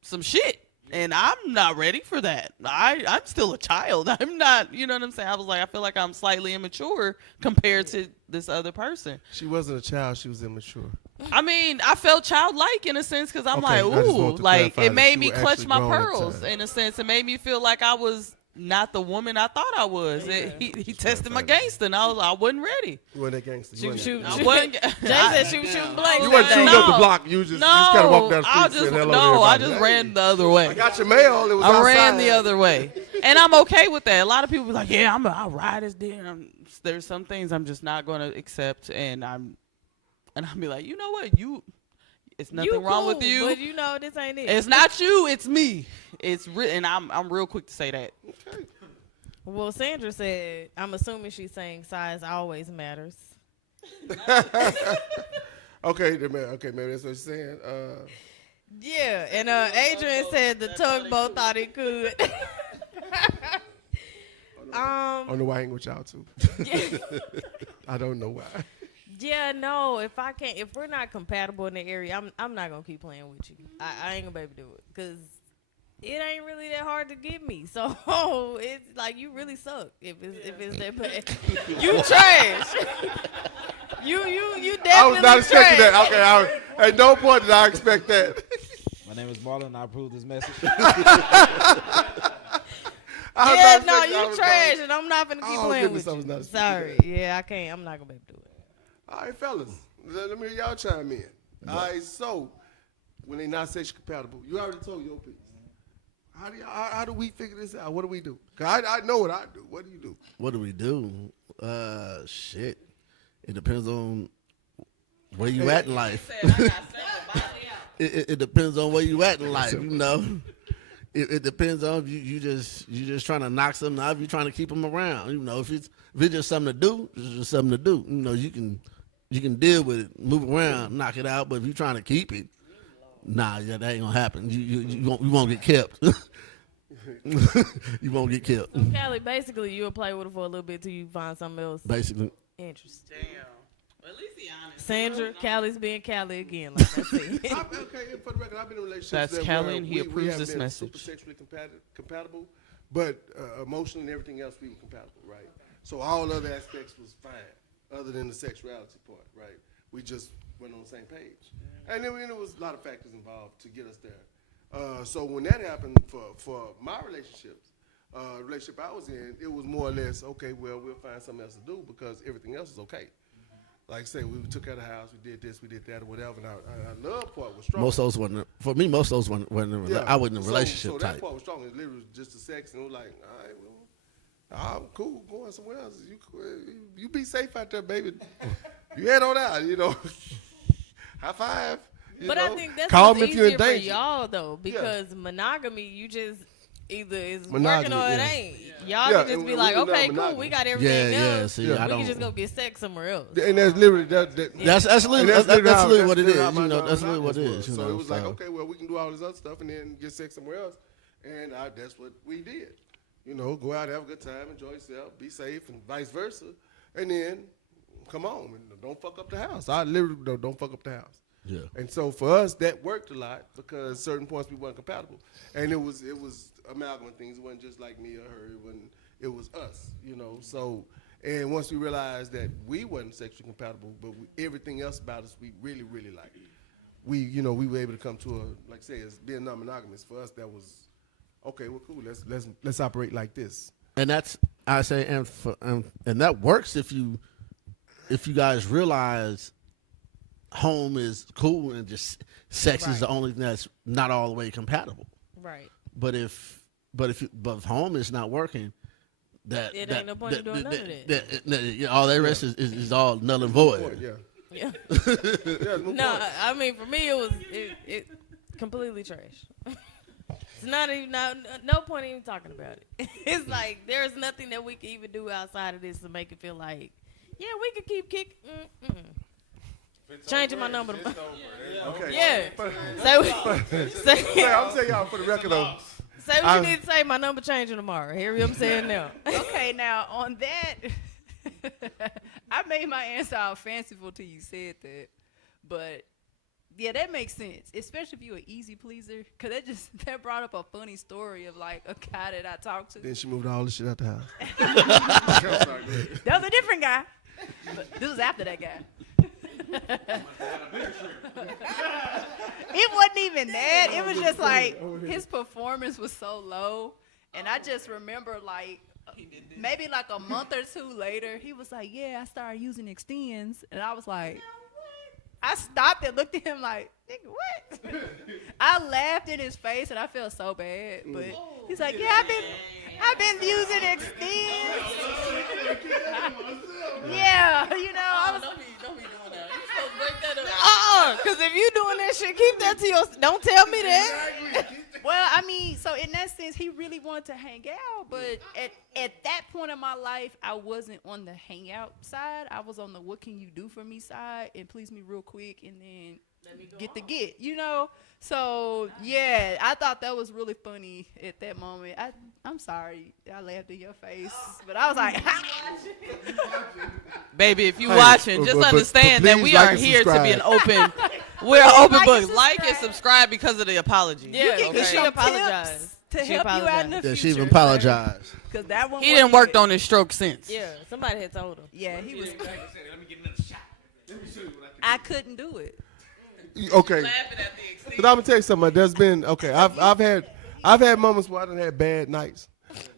some shit. And I'm not ready for that. I'm still a child. I'm not, you know what I'm saying? I was like, I feel like I'm slightly immature compared to this other person. She wasn't a child. She was immature. I mean, I felt childlike in a sense because I'm Okay, like, I just ooh, want to like clarify it that made you me were clutch actually my grown at the pearls time. in a sense. It made me feel like I was not the woman I thought I was. He tested my clarify gangster, and I wasn't ready. You weren't that gangster. You Shoot, wasn't shoot, I wasn't. Jay said she was shooting blanks. You wasn't that shooting day. up the block. You just kind of walked down the street. I and just said hello to I everybody. just Hey, ran the other way. I got your mail. It was I outside. ran the other way, and I'm okay with that. A lot of people be like, "Yeah, I'll ride this deer." There's some things I'm just not going to accept, and I'll be like, you know what, it's nothing You wrong with cool, you. but this ain't it. It's not you, it's me. And I'm real quick to say that. Okay. Well, Sandra said, I'm assuming she's saying size always matters. Okay, maybe that's what she's saying. Yeah, and Adrian said the tugboat thought it could. I don't know why I ain't with y'all too. I don't know why. Yeah, no. If we're not compatible in the area, I'm not gonna keep playing with you. I ain't gonna be able to do it because it ain't really that hard to get me. So it's like you really suck if it's that bad. You trash. You definitely I was not expecting trash. that. Okay, at no point did I expect that. My name is Marlon, and I approve this message. I was Yeah, not no, expecting- I you was trash, not- and I'm not gonna keep Oh, playing goodness, with I was you. not expecting Sorry. that. Yeah, I can't. I'm not gonna be able to do it. All right, fellas, let me hear y'all chime in. All right, so when they not sexually compatible, you already told your piece. How do we figure this out? What do we do? 'Cause I know what I do. What do you do? What do we do? Shit. It depends on where you at in life. It depends on where you at in life, you know. It depends on if you just trying to knock something out. If you trying to keep them around, you know. If it's just something to do, it's just something to do. You know, you can deal with it, move around, knock it out. But if you trying to keep it, nah, yeah, that ain't gonna happen. You won't get kept. You won't get kept. So, Callie, basically, you'll play with it for a little bit till you find something else Basically, interesting. Damn. Well, at least he honest. Sandra, Callie's being Callie again, like I said. Okay, for the record, I've been in relationships That's that Callie where and he we approves have this been message. super sexually compatible, but emotionally and everything else we were compatible, right? So all other aspects was fine, other than the sexuality part, right? We just went on the same page, and then there was a lot of factors involved to get us there. So when that happened for my relationships, relationship I was in, it was more or less okay. Well, we'll find something else to do because everything else is okay. Like I say, we took out of the house, we did this, we did that, or whatever. And our love part was strong. most of those wasn't for me. Most of those wasn't. I wasn't a relationship so type. that part was strong. It literally was just the sex, and it was like, all right, well, I'm cool going somewhere else. You be safe out there, baby. You head on out, you know. High five. You But know? I think that's Call what's me if you're easier in for danger. y'all though, because monogamy, you just either it's Monogamy, working or it yeah. ain't. Y'all Yeah, can just and be we like, do not okay, cool, monogamy. we got everything Yeah. else. See, Yeah. I We don't. can just go get sex somewhere else. And that's literally that. That's And literally how- what it literally is. how my You know, that's literally what it monogamous is. was. You So know, it was like, okay, well, we can do all this other stuff and then get sex somewhere else, and that's what we did. You know, go out, have a good time, enjoy yourself, be safe, and vice versa, and then come on and don't fuck up the house. I literally don't fuck up the house. Yeah. And so for us, that worked a lot because certain points we weren't compatible, and it was amalgam of things. It wasn't just like me or her. It was us, you know. So, and once we realized that we wasn't sexually compatible, but everything else about us we really, really liked, we were able to come to a, like I say, as being non-monogamous. For us, that was okay. Well, cool. Let's operate like this. And that's I say, and that works if you guys realize home is cool and just sex is the only thing that's not all the way compatible. Right. But if home is not working, It ain't no point in doing none of that. all that rest is all null and void. Yeah. Yeah. Yeah, move No, forward. I mean for me it completely trash. It's not even no point in even talking about it. It's like there's nothing that we can even do outside of this to make it feel like, yeah, we could keep kicking. Changing my number. Okay. Yeah. Say I'm saying y'all for the record though. say what you need to say. My number changing tomorrow. Hear what I'm saying now. Okay, now on that, I made my answer all fanciful till you said that, but yeah, that makes sense, especially if you're an easy pleaser, cause that brought up a funny story of like a guy that I talked to. Then she moved all the shit out the house. That was a different guy, but this was after that guy. It wasn't even that. It was just like his performance was so low, and I just remember like maybe like a month or two later, he was like, "Yeah, I started using extends," and I was like, I stopped and looked at him like, "Nigga, what?" I laughed in his face and I felt so bad, but he's like, "Yeah, I've been using extends." Yeah, you know, I was. Don't be doing that. You supposed to break that up. Because if you doing that shit, keep that to yourself. Don't tell me that. Well, I mean, so in that sense, he really wanted to hang out, but at that point in my life, I wasn't on the hangout side. I was on the what can you do for me side and please me real quick and then get, you know? So, yeah, I thought that was really funny at that moment. I'm sorry. I laughed in your face, but I was like, Baby, if you watching, just but understand that please we like are and here to be an subscribe. open. We're an open like and book. Like and subscribe. subscribe because of the apology. Yeah, can because get she some apologized. tips to She help you out in the apologized. Yeah, future. she even apologized. Because that one He wasn't didn't work it. on his stroke since. Yeah, somebody had told him. Yeah, he was. Let me get another shot. I couldn't do it. Okay. But I'm gonna tell you something. There's been I've had moments where I done had bad nights,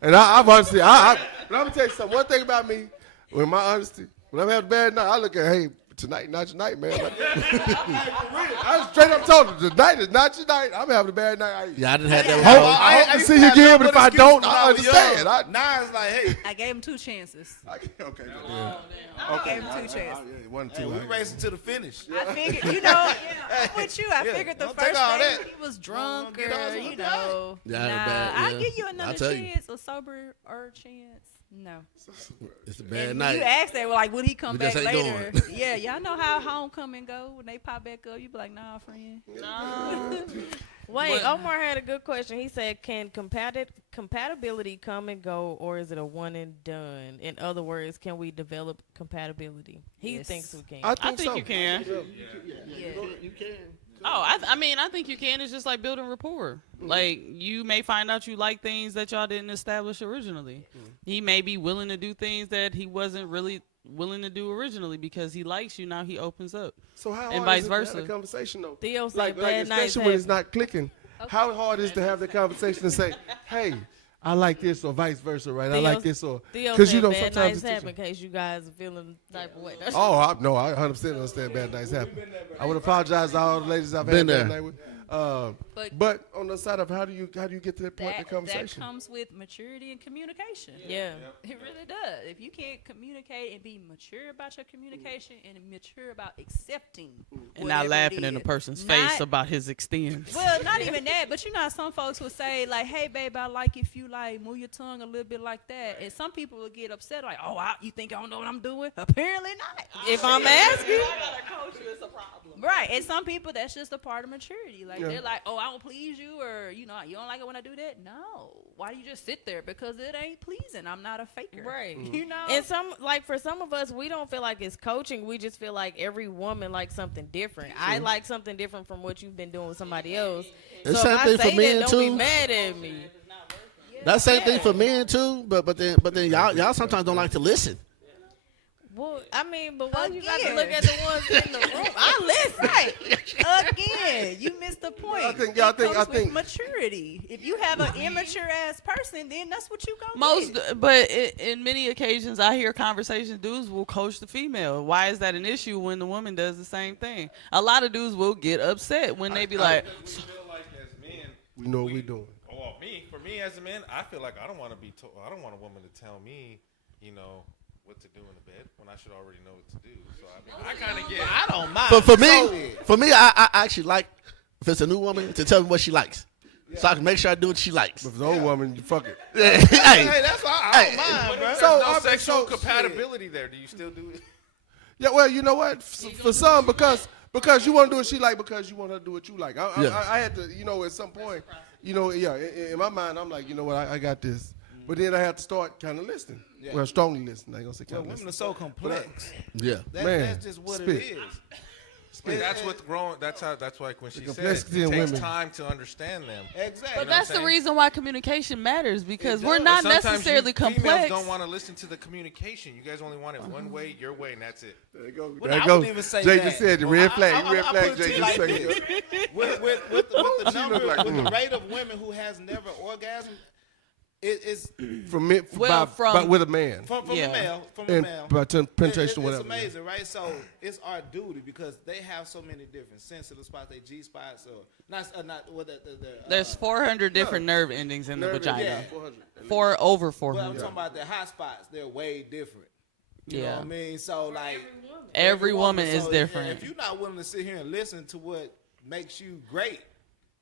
and I've honestly but I'm gonna tell you something. One thing about me, when my honesty, when I'm having a bad night, I look at hey. Tonight, not your night, man. I straight up told him, tonight is not your night. I'm having a bad night. Yeah, I didn't have that. I hope to see you again, but if I don't, I understand. Now it's like, hey, I gave him 2 chances. Okay. I gave him 2 chances. One, hey, two. we racing to the finish. I figured, I'm with you. I figured the don't take first all day that. he was drunk Get or, us on you the know. Yeah, Nah, bad, I'll yeah. give you I'll another tell you. chance, a sober chance. No. It's a bad And night. you asked that, like, would he come We back just ain't later? going. Yeah, y'all know how homecoming go. When they pop back up, you be like, nah, friend. Wait, Omar had a good question. He said, "Can compatibility come and go, or is it a one and done? In other words, can we develop compatibility?" He Yes. thinks we can. I think you can. Yeah. You can. Oh, I mean, I think you can. It's just like building rapport. Like, you may find out you like things that y'all didn't establish originally. He may be willing to do things that he wasn't really willing to do originally because he likes you. Now he opens up. So how And hard vice is it to have versa. a conversation though? Theo said Like bad nights especially when it's happen. not clicking. How hard is it to have the conversation and say, "Hey, I like this," or vice versa, right? I like this, or Theo because said you know bad sometimes nights happen in case you guys are feeling the type of way. Oh, I 100% understand bad nights happen. I would apologize to all the ladies I've Been had there. bad night with. But on the side of how do you get to that point in the That conversation? comes with maturity and communication. Yeah. It really does. If you can't communicate and be mature about your communication and mature about accepting And not whatever laughing it in the is. person's Not- face about his extends. Well, not even that, but you know how some folks will say, like, hey, babe, I like if you, like, move your tongue a little bit like that. And some people will get upset, like, oh, you think I don't know what I'm doing? Apparently not. If I'm asking, Right. And some people, that's just a part of maturity. Like, Yeah. they're like, oh, I don't please you, or, you know, you don't like it when I do that? No. Why do you just sit there? Because it ain't pleasing. I'm not a faker. right? You know? And for some of us, we don't feel like it's coaching. We just feel like every woman likes something different. I like something different from what you've been doing with somebody else. The so same if I thing for say men, that, don't be too. mad at me. That same thing for men too, but then y'all sometimes don't like to listen. Well, I mean, but why you got to Again. look at the ones in the room? I listen. Right. Again, you missed the point. I think- It I think- comes I think- with maturity. If you have an immature ass person, then that's what you gonna Most, get. but in many occasions, I hear conversations. Dudes will coach the female. Why is that an issue when the woman does the same thing? A lot of dudes will get upset when they be like, feel like as men, We know what we doing. well, for me as a man, I feel like I don't want to be told. I don't want a woman to tell me, what to do in the bed when I should already know what to do. So I kind of get. I don't mind. But for me, I actually like if it's a new woman to tell me what she likes, so I can make sure I do what she likes. If it's an old woman, you fuck it. Hey, Hey, that's why I don't Hey. mind, bro. There's So, no I- sexual so- compatibility there. Do you still do it? Yeah, well, you know what? For some, because you want to do what she like, because you want her to do what you like. I had to, at some point, in my mind, I'm like, you know what, I got this. But then I had to start kind of listening. Yeah. Well, strongly listening. I ain't gonna say Well, kind of women are listening. so complex. Yeah. Man, That's just what spit. it is. That's what growing. That's like when she said it complexity in takes women. time to understand them. Exactly. but know that's what I'm the saying? reason why communication matters because we're But not sometimes necessarily Females complex. don't want to listen to the communication. You guys only want it one way, your way, and that's it. There you go. Well, There I you go. wouldn't even say Jay that. just said the Well, red flag. I Red flag, put it to Jay you just like said this. it. with the She number, look like, with the rate of women who has never orgasmed, it's From me, Well, from- with a man. from Yeah. a male, from And a male. by penetration, It's whatever. amazing, right? So it's our duty because they have so many different sensitive spots, they G spots, or not what There's 400 different nerve endings in the Nerve vagina. yeah. 400. Over But I'm 400. talking about the hot spots. They're way different. You know Yeah. what I mean? So like Every woman is so different. If you're not willing to sit here and listen to what makes you great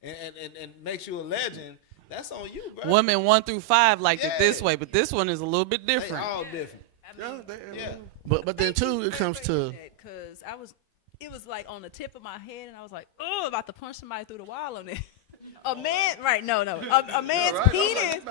and makes you a legend, that's on you, bro. Women 1 through 5 liked it this Yeah. way, but this one is a little bit They different. all different. Yeah. But then too, it comes to because it was like on the tip of my head, and I was like, oh, about to punch somebody through the wall on it. A man, right? No. A man's penis,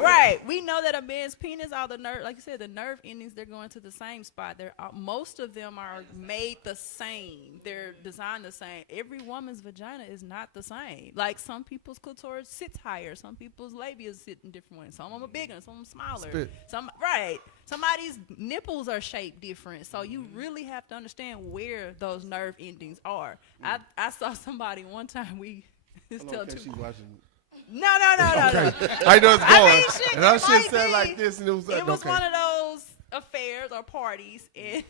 right? We know that a man's penis, all the nerve, like you said, the nerve endings, they're going to the same spot. Most of them are made the same. They're designed the same. Every woman's vagina is not the same. Like some people's clitoris sits higher, some people's labia sit in different ways. Some of them are bigger, some of them smaller. Spit. Somebody's nipples are shaped different, so you really have to understand where those nerve endings are. I saw somebody one time. She's watching. No. I know it's I going. mean, shit, And her it shit might said be. like this, and it was like, It was okay. one of those affairs or parties, and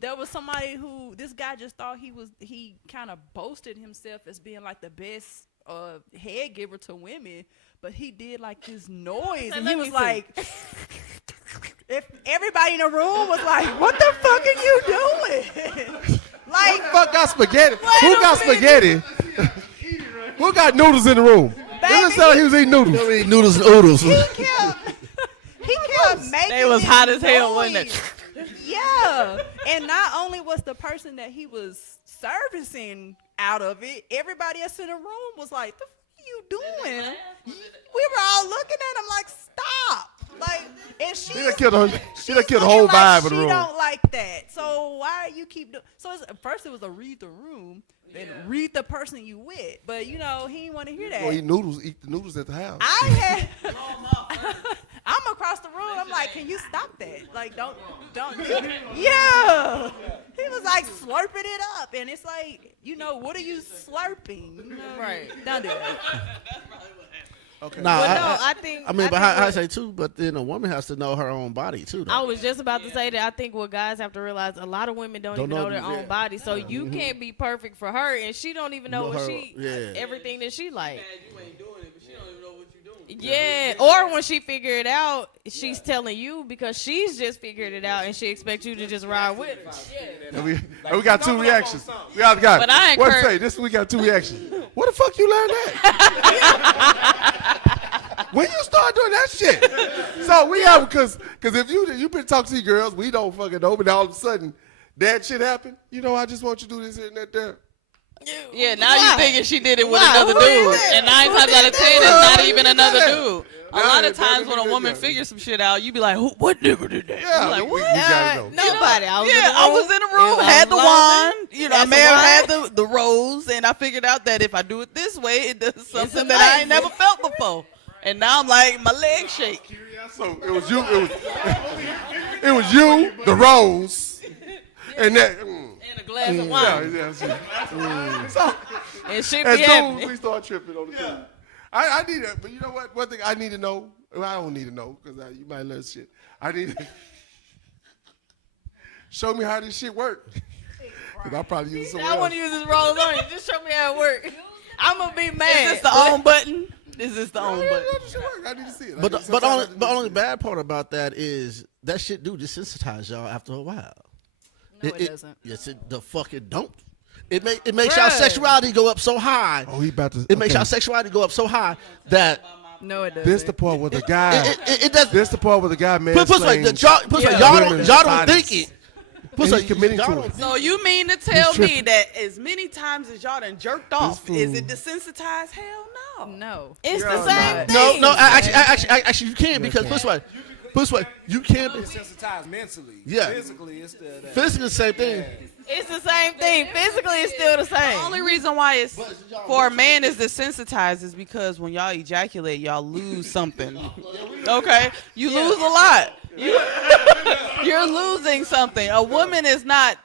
there was somebody who this guy just thought he kind of boasted himself as being like the best head giver to women, but he did like this noise, and he was like, if everybody in the room was like, "What the fuck are you doing?" Like, Fuck got spaghetti. Wait Who a got minute. spaghetti? Who got noodles in the room? Doesn't sound like he was eating noodles. You eat noodles and oodles. he kept making They was this hot as hell, wasn't noise. Yeah, and not only was the person that he was servicing out of it, everybody else in the room was like, "The fuck are you doing?" We were all looking at him like, "Stop!" Like, and she She done killed the she's whole looking like vibe of the She room. don't like that. So why you keep doing? So first it was a read the room, then read the person you with. But you know he didn't want to hear that. Well, eat the noodles at the house. I had. I'm across the room. I'm like, can you stop that? Like, don't. Yeah. He was like slurping it up, and it's like, what are you slurping? You know? Right. Don't do that. Okay. Nah, But no, I think. I mean, but think I what- say too. But then a woman has to know her own body too. Though. I was just about to say that I think what guys have to realize, a lot of women don't even know their own body, so you can't be perfect for her, and she don't even know everything that she like. You ain't doing it, but she don't even know what you're doing. Yeah, or when she figure it out, she's telling you because she's just figured it out, and she expects you to just ride with her. And we got two reactions. We got But I what to encourage- say? This we got two reactions. What the fuck you learned that? When you start doing that shit? So we have because if you been talking to girls, we don't fucking know, but all of a sudden that shit happened. I just want you to do this here and that there. Yeah, now you thinking she did it with Why? another Who did dude, that? and 9 times out of 10, it's not even another dude. A lot of times when a woman Yeah. figures some shit out, you be like, what nigga did that? Yeah, You like, we what? gotta know. Nobody. I was in the Yeah, room. I was in the room, I had the was wand. learning. I Had may the have wine. had the rose, and I figured out that if I do it this way, it does something amazing. that I ain't never felt before. And now I'm like, my legs shake. So it was you. It was you, the rose, and that. And a glass of wine. Yeah. So And shit as be soon as happening. we start tripping on the tube, I need that. But you know what? One thing I need to know. Well, I don't need to know because you might learn shit. I need to show me how this shit work. Because I probably use it I somewhere want to else. use this rolls on you. Just show me how it works. I'm gonna be mad. Is this the on button? Is this the on Yeah, button? how this shit work. I need to see it. But I need- but sometimes I only just but need to only see bad part about that is that shit do desensitize y'all after a while. No, it doesn't. Yes, it fucking don't. It makes y'all sexuality go up so high. it. Oh, he about to. It makes okay. y'all sexuality go up so high that No, it doesn't. This the part where the guy. it does. This the part where the guy man. Put like the Yeah. y'all Women's don't think bodies. it. And he's committing y'all to don't it. think So you mean to tell He's me tripping. that as many times as y'all done jerked off, is fool. it desensitized? Hell no. No. It's Yeah, the same No, thing. no, actually, you can because put this way, you can't. Desensitized mentally. Yeah. Physically, it's still that. Physically, the same thing. It's the same thing. Physically, it's still the same. The only reason why it's for a man is desensitized is because when y'all ejaculate, y'all lose something. Okay, you lose a lot. You're losing something. A woman is not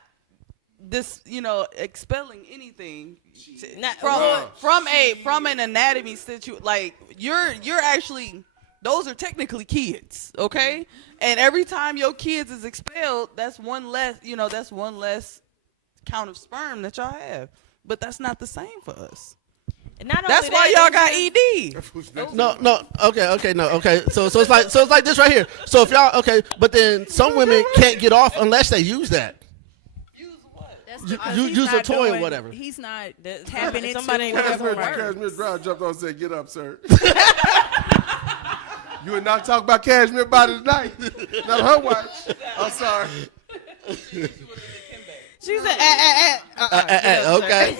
expelling anything Not- from an anatomy situation. Like you're actually. Those are technically kids, okay? And every time your kids is expelled, that's one less, that's one less count of sperm that y'all have. But that's not the same for us. Not That's only why that, y'all got it's ED. No, okay. So it's like this right here. So if y'all but then some women can't get off unless they use that. He's use a not toy or doing- whatever. He's not That- tapping into somebody ain't whatever got works. Cashmere Brown jumped on and said, "Get up, sir." You would not talk about Cashmere body tonight. Not her watch. I'm sorry. She said, Okay.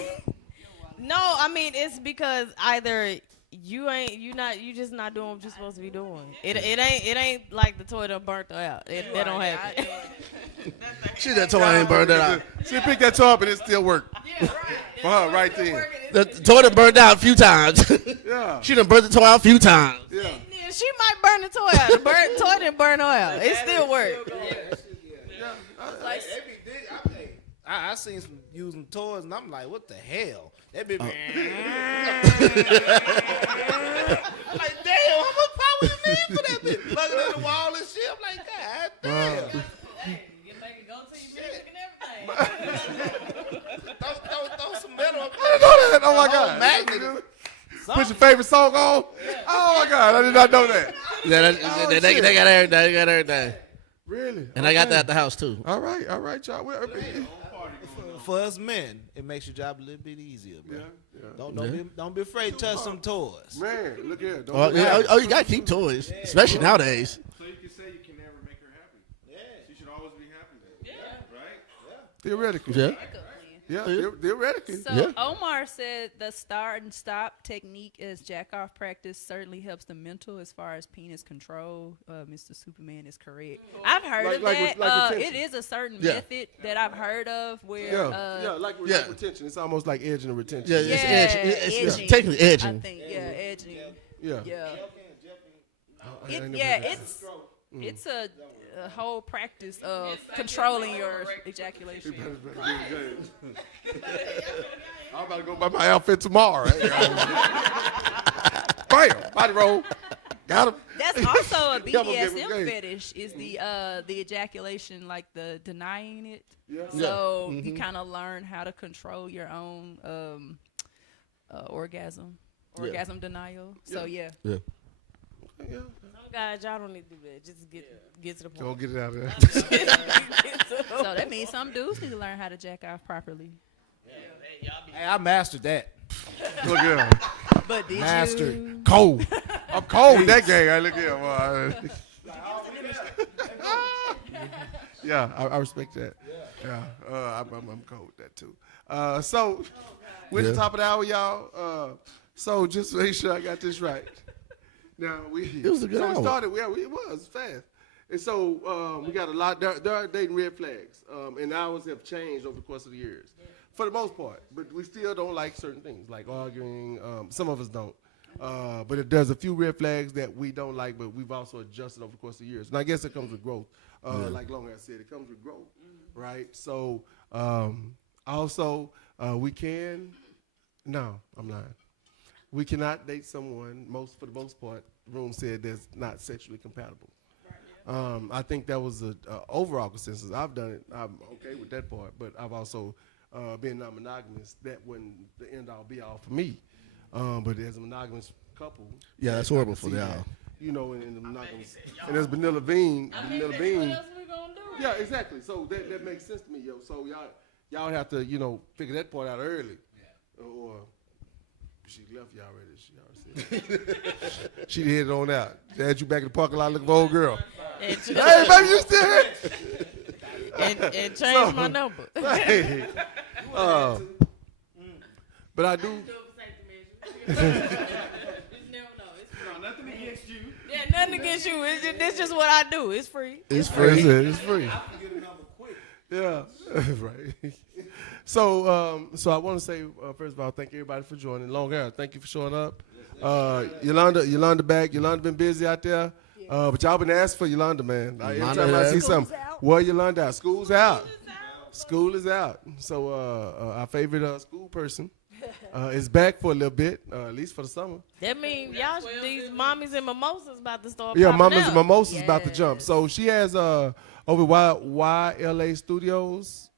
No, I mean it's because either you just not doing what you're supposed to be doing. It ain't like the toy done burnt out. That don't happen. She that toy ain't burned that out. She picked that toy up and it still worked. For her right then. The toy done burned out a few times. Yeah. She done burnt the toy out a few times. Yeah. Yeah, she might burn the toy out. The toy didn't burn her out. It still worked. I seen some using toys and I'm like, what the hell? That bitch. I'm like, damn, how much power you need for that bitch? Plugging in the wall and shit. I'm like, God damn. You make it go to your music and everything. Throw some metal up I didn't know that. Oh my Oh, God. magnet. Put your favorite song on. Oh my God. I did not know that. Yeah, they got everything. They got everything. Really? And I got Okay. that at the house too. All right, y'all. Well, For us men, it makes your job a little bit easier, bro. yeah. Don't be afraid to touch some toys. Man, look here. Don't Oh, do that. you gotta keep toys, especially nowadays. So you can say you can never make her happy. Yeah. She should always be happy. Right? Theoretically. Yeah. Yeah, theoretically. So Yeah. Omar said the start and stop technique as jack off practice certainly helps the mental as far as penis control. Mr. Superman is correct. I've heard of that. retention. It is a certain Yeah. method that I've heard of where Yeah, like Yeah. retention. It's almost like edging and retention. Yeah, yeah, it's edging. It's edging. technically I edging. think edging. Yeah. Yeah. I ain't never heard that. It's a whole practice of controlling your ejaculation. I'm about to go buy my outfit tomorrow. Bam, body roll. Got him. That's also a Yeah, I'm gonna give him BDSM game. fetish is the ejaculation, like the denying it. Yeah. So you kind of learn how to control your own orgasm denial. So yeah. Yeah. Some guys, y'all don't need to do that. Just get to the Go point. get it out of there. So that means some dudes need to learn how to jack off properly. Hey, I mastered that. Look here. But did Mastered. you? Cold. I'm cold with that gang. I look here. Boy. Yeah, I respect that. Yeah, I'm cold with that too. So we're at the top of the hour, y'all. So just make sure I got this right. Now it was a good hour. We started. Yeah, it was fast. And so we got a lot. There are dating red flags, and ours have changed over the course of the years, for the most part. But we still don't like certain things, like arguing. Some of us don't. But there's a few red flags that we don't like, but we've also adjusted over the course of years. And I guess it comes with growth. Like Longhair said, it comes with growth, right? So also we can. No, I'm lying. We cannot date someone, for the most part, Room said, that's not sexually compatible. I think that was a overall consensus. I've done it. I'm okay with that part, but I've also been non-monogamous. That wasn't the end all be all for me. But as a monogamous couple, Yeah, that's I horrible can for see y'all. that, you know, in the monogamous. And there's Vanilla Bean. Vanilla Bean. What else we gonna do? Yeah, exactly. So that makes sense to me, yo. So y'all have to, figure that part out early. Or she left you already. She already said. She headed on out. She had you back in the parking lot looking for old girl. And, Hey, baby, you still here? and change my number. Hey. But I do. Nothing against you. Yeah, nothing against you. It's just what I do. It's free. It's Free. free. It's free. Yeah, right. So, I want to say first of all, thank everybody for joining. Long hair, thank you for showing up. Yolanda back. Yolanda been busy out there, but y'all been asking for Yolanda, man. Every Yolanda time I see has. something, where Yolanda out? School's out. School is out. So, our favorite school person is back for a little bit, at least for the summer. That means y'all, these mommies and mimosas about to start. Yeah, popping Mamas out. and Mimosas about to jump. So she has over YLA Studios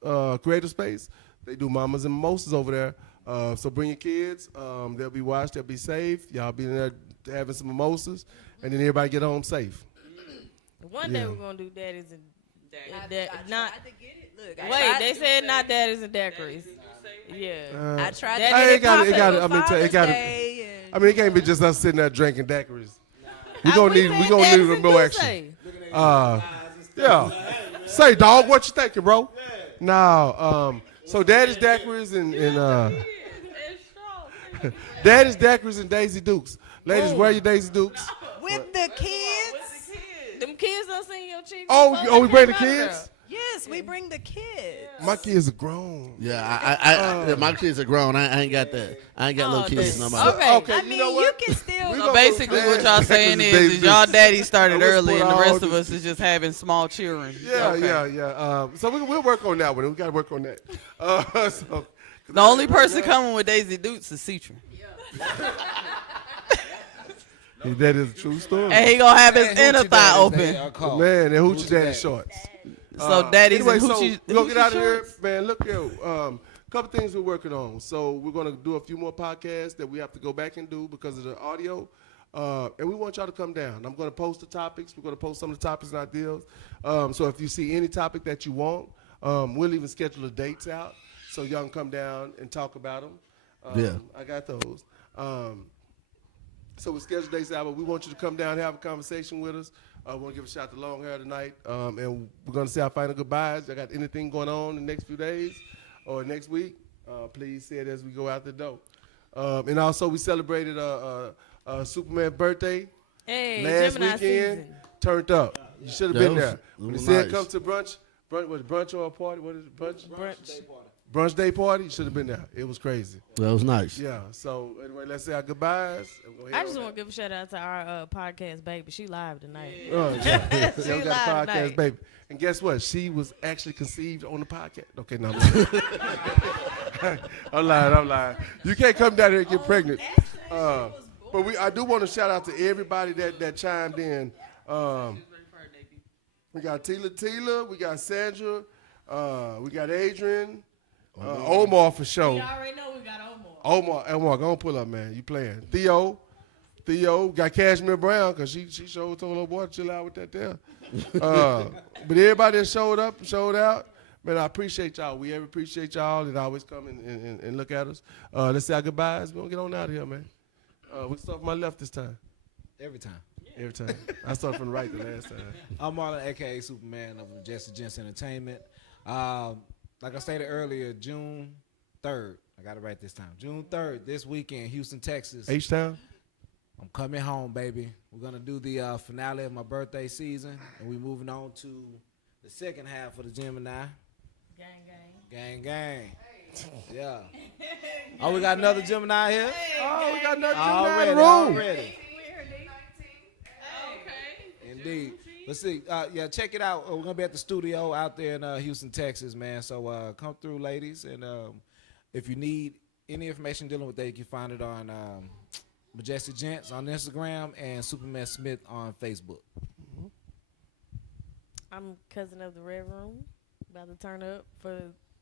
creative space. They do Mamas and Mimosas over there. So bring your kids. They'll be watched. They'll be safe. Y'all be in there having some mimosas, and then everybody get home safe. One day Yeah. we're gonna do daddies and I not. tried to get it. Look, I Wait, tried they to- said not daddies and daiquiris. Yeah. I tried to That- get Hey, it it gotta- popping it gotta- for I mean, it Father's gotta- Day and- I mean, it can't be just us sitting there drinking daiquiris. We We gonna need said a daddies little and more action. Douce. Yeah. Say, dog, what you thinking, bro? No. So daddy's daiquiris and Daddy's Daiquiris and Daisy Dukes. Ladies, wear your Daisy Dukes. With the kids. Them kids done seen your chick. Oh, before we they bring the came out of kids? Yes, we bring the kids. My kids are grown. Yeah, my kids are grown. I ain't got that. I ain't got little kids no more. Okay. Okay, I you mean, know you what? can still We go. gonna Basically, go what y'all saying Daisy is y'all Dukes. daddy started I'm gonna early, put and the all rest of the- us is just having small children. Yeah, Okay. yeah. So we'll work on that one. We got to work on that. So, The only person coming with Daisy Dukes is Citron. that is a true story. And he gonna have his And inner hoochie thigh daddies, open. they are called. Man, and Hoochie Hoochie Daddy daddies. shorts. So daddy's Anyway, and so hoochie, we're going to get out of here. shorts? Man, look here. Couple things we're working on. So we're going to do a few more podcasts that we have to go back and do because of the audio. And we want y'all to come down. I'm going to post the topics. We're going to post some of the topics and ideas. So if you see any topic that you want, we'll even schedule the dates out so y'all can come down and talk about them. Yeah. I got those. So we schedule dates out, but we want you to come down and have a conversation with us. We want to give a shout to Long Hair tonight. And we're going to say our final goodbyes. I got anything going on in the next few days or next week, please say it as we go out the door. And also, we celebrated Superman's birthday Hey, last Gemini weekend. season. Turned up. You should have Yeah, been it was- there. it When was he said nice. come to brunch, was it brunch or a party? What is it, brunch? Brunch. Brunch day party. You should have been there. It was crazy. That was nice. Yeah. So anyway, let's say our goodbyes. And we'll head I on just out. want to give a shout out to our podcast baby. She live tonight. Oh, yeah. She Yeah, we got a live podcast, tonight. baby. And guess what? She was actually conceived on the podcast. Okay, no, I'm lying. I'm lying. You can't come down here and get pregnant. But I do want to shout out to everybody that chimed in. We got Tila, we got Sandra, we got Adrian, Omar for sure. We already know we got Omar. Omar, go on pull up, man. You playing. Theo, got Cashmere Brown, because she told little boy to chill out with that there. But everybody that showed up, showed out, man, I appreciate y'all. We ever appreciate y'all that always come and look at us. Let's say our goodbyes. We're going to get on out of here, man. We start from my left this time. Every time. Every time. I started from the right the last time. I'm Marlon, a.k.a. Superman of Jesse Gents Entertainment. Like I stated earlier, June 3rd. I got it right this time. June 3rd, this weekend, Houston, Texas. H-Town? I'm coming home, baby. We're going to do the finale of my birthday season, and we're moving on to the second half of the Gemini. Gang. Gang. Yeah. Oh, we got another Gemini here? Oh, we got another Gemini in the room. Already. Indeed. Let's see. Yeah, check it out. We're gonna be at the studio out there in Houston, Texas, man. So come through, ladies. And if you need any information dealing with that, you can find it on Majestic Gents on Instagram and Superman Smith on Facebook. I'm cousin of the Red Room. About to turn up for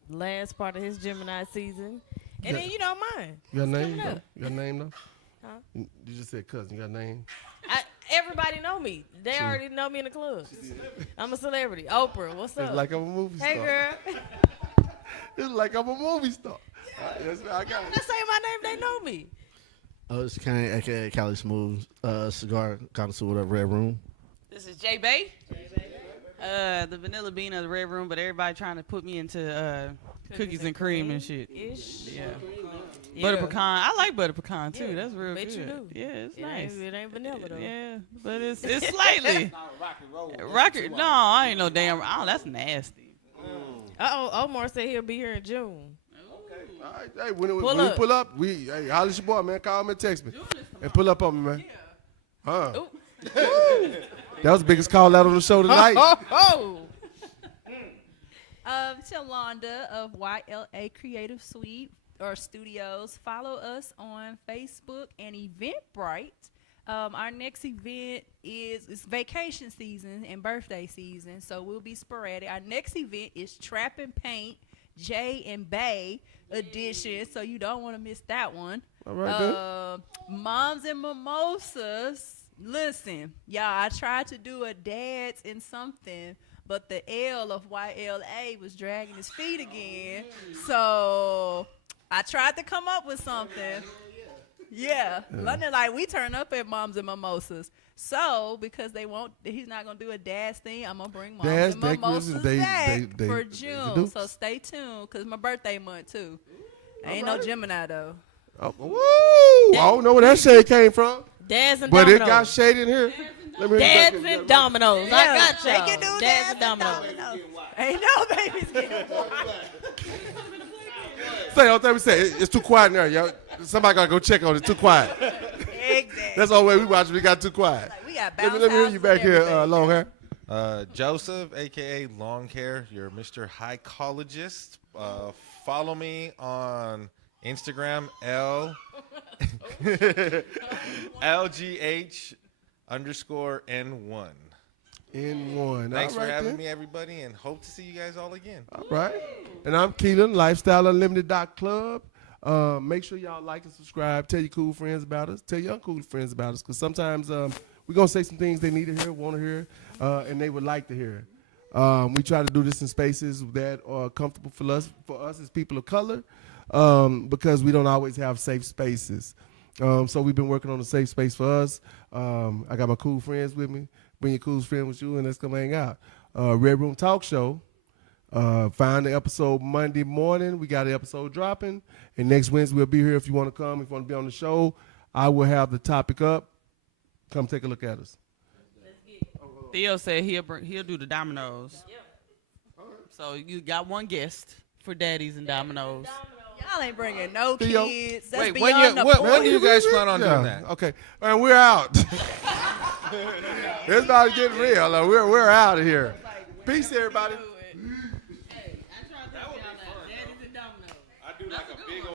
the last part of his Gemini season. And then, mine. You got a It's name, coming though? up. You got a name, though? Huh? You just said cousin. You got a name? Everybody know me. They already know me in the club. I'm a celebrity. Oprah, what's up? It's like I'm a movie star. Hey, girl. It's like I'm a movie star. Yes, I got it. Just say my name, they know me. Oh, it's Kane, a.k.a. Cali Smooth, cigar connoisseur of Red Room. This is J Bay. The vanilla bean of the Red Room, but everybody trying to put me into cookies and cream and shit. Ish. Yeah. Butter pecan. I like butter pecan too. Yeah, That's real bet good. you do. Yeah, it's nice. It ain't vanilla, though. Yeah, but it's slightly. Rocket. No, I ain't no damn. Oh, that's nasty. Omar said he'll be here in June. All right, hey, when Pull we up. pull up, hey, holler at your boy, man. Call me and text me. And pull up on me, man. Huh? That was the biggest call out on the show tonight. Oh! Shalonda of YLA Creative Suite or Studios. Follow us on Facebook and Eventbrite. Our next event it's vacation season and birthday season, so we'll be sporadic. Our next event is Trap and Paint Jay and Bay edition, so you don't want to miss that one. All right, then. Moms and Mimosas. Listen, y'all, I tried to do a dads in something, but the L of YLA was dragging his feet again. So I tried to come up with something. Yeah. London, like, we turn up at Moms and Mimosas. So, because he's not going to do a dad's thing, I'm going to bring Moms Dads, and Daiquiris, Mimosas and back for they June. do. So stay tuned, because my birthday month, too. Ain't no Gemini, though. Oh, woo! I don't know where that shade came from, Dads and but Dominoes. it got shade in here. Let me Dads and Dominoes. I got They y'all. can do Dads and Dominoes. Ain't no babies getting Say, don't let me say it's too quiet in there, yo. Somebody gotta go check on it. It's too quiet. That's the only way we watch it. We got too quiet. We got Let me hear you back here, long hair. Joseph, aka Long Hair, your Mr. Hycologist. Follow me on Instagram, LGH_N1. N1. Thanks All for right, having then. me, everybody, and hope to see you guys all again. All right. And I'm Keelan, LifestyleUnlimited.club. Make sure y'all like and subscribe. Tell your cool friends about us. Tell your uncool friends about us. Because sometimes we're going to say some things they need to hear, want to hear, and they would like to hear. We try to do this in spaces that are comfortable for us as people of color, because we don't always have safe spaces. So we've been working on a safe space for us. I got my cool friends with me. Bring your cool friend with you, and let's come hang out. Red Room Talk Show. Find the episode Monday morning. We got an episode dropping. And next Wednesday we'll be here if you want to come. If you want to be on the show, I will have the topic up. Come take a look at us. Theo said he'll do the Dominoes. So you got one guest for Daddies and Dominoes. Y'all ain't bringing no Theo. kids. That's Wait, beyond the when point. do you guys plan on doing that? Okay. And we're out. It's about to get real. We're out of here. Peace, everybody.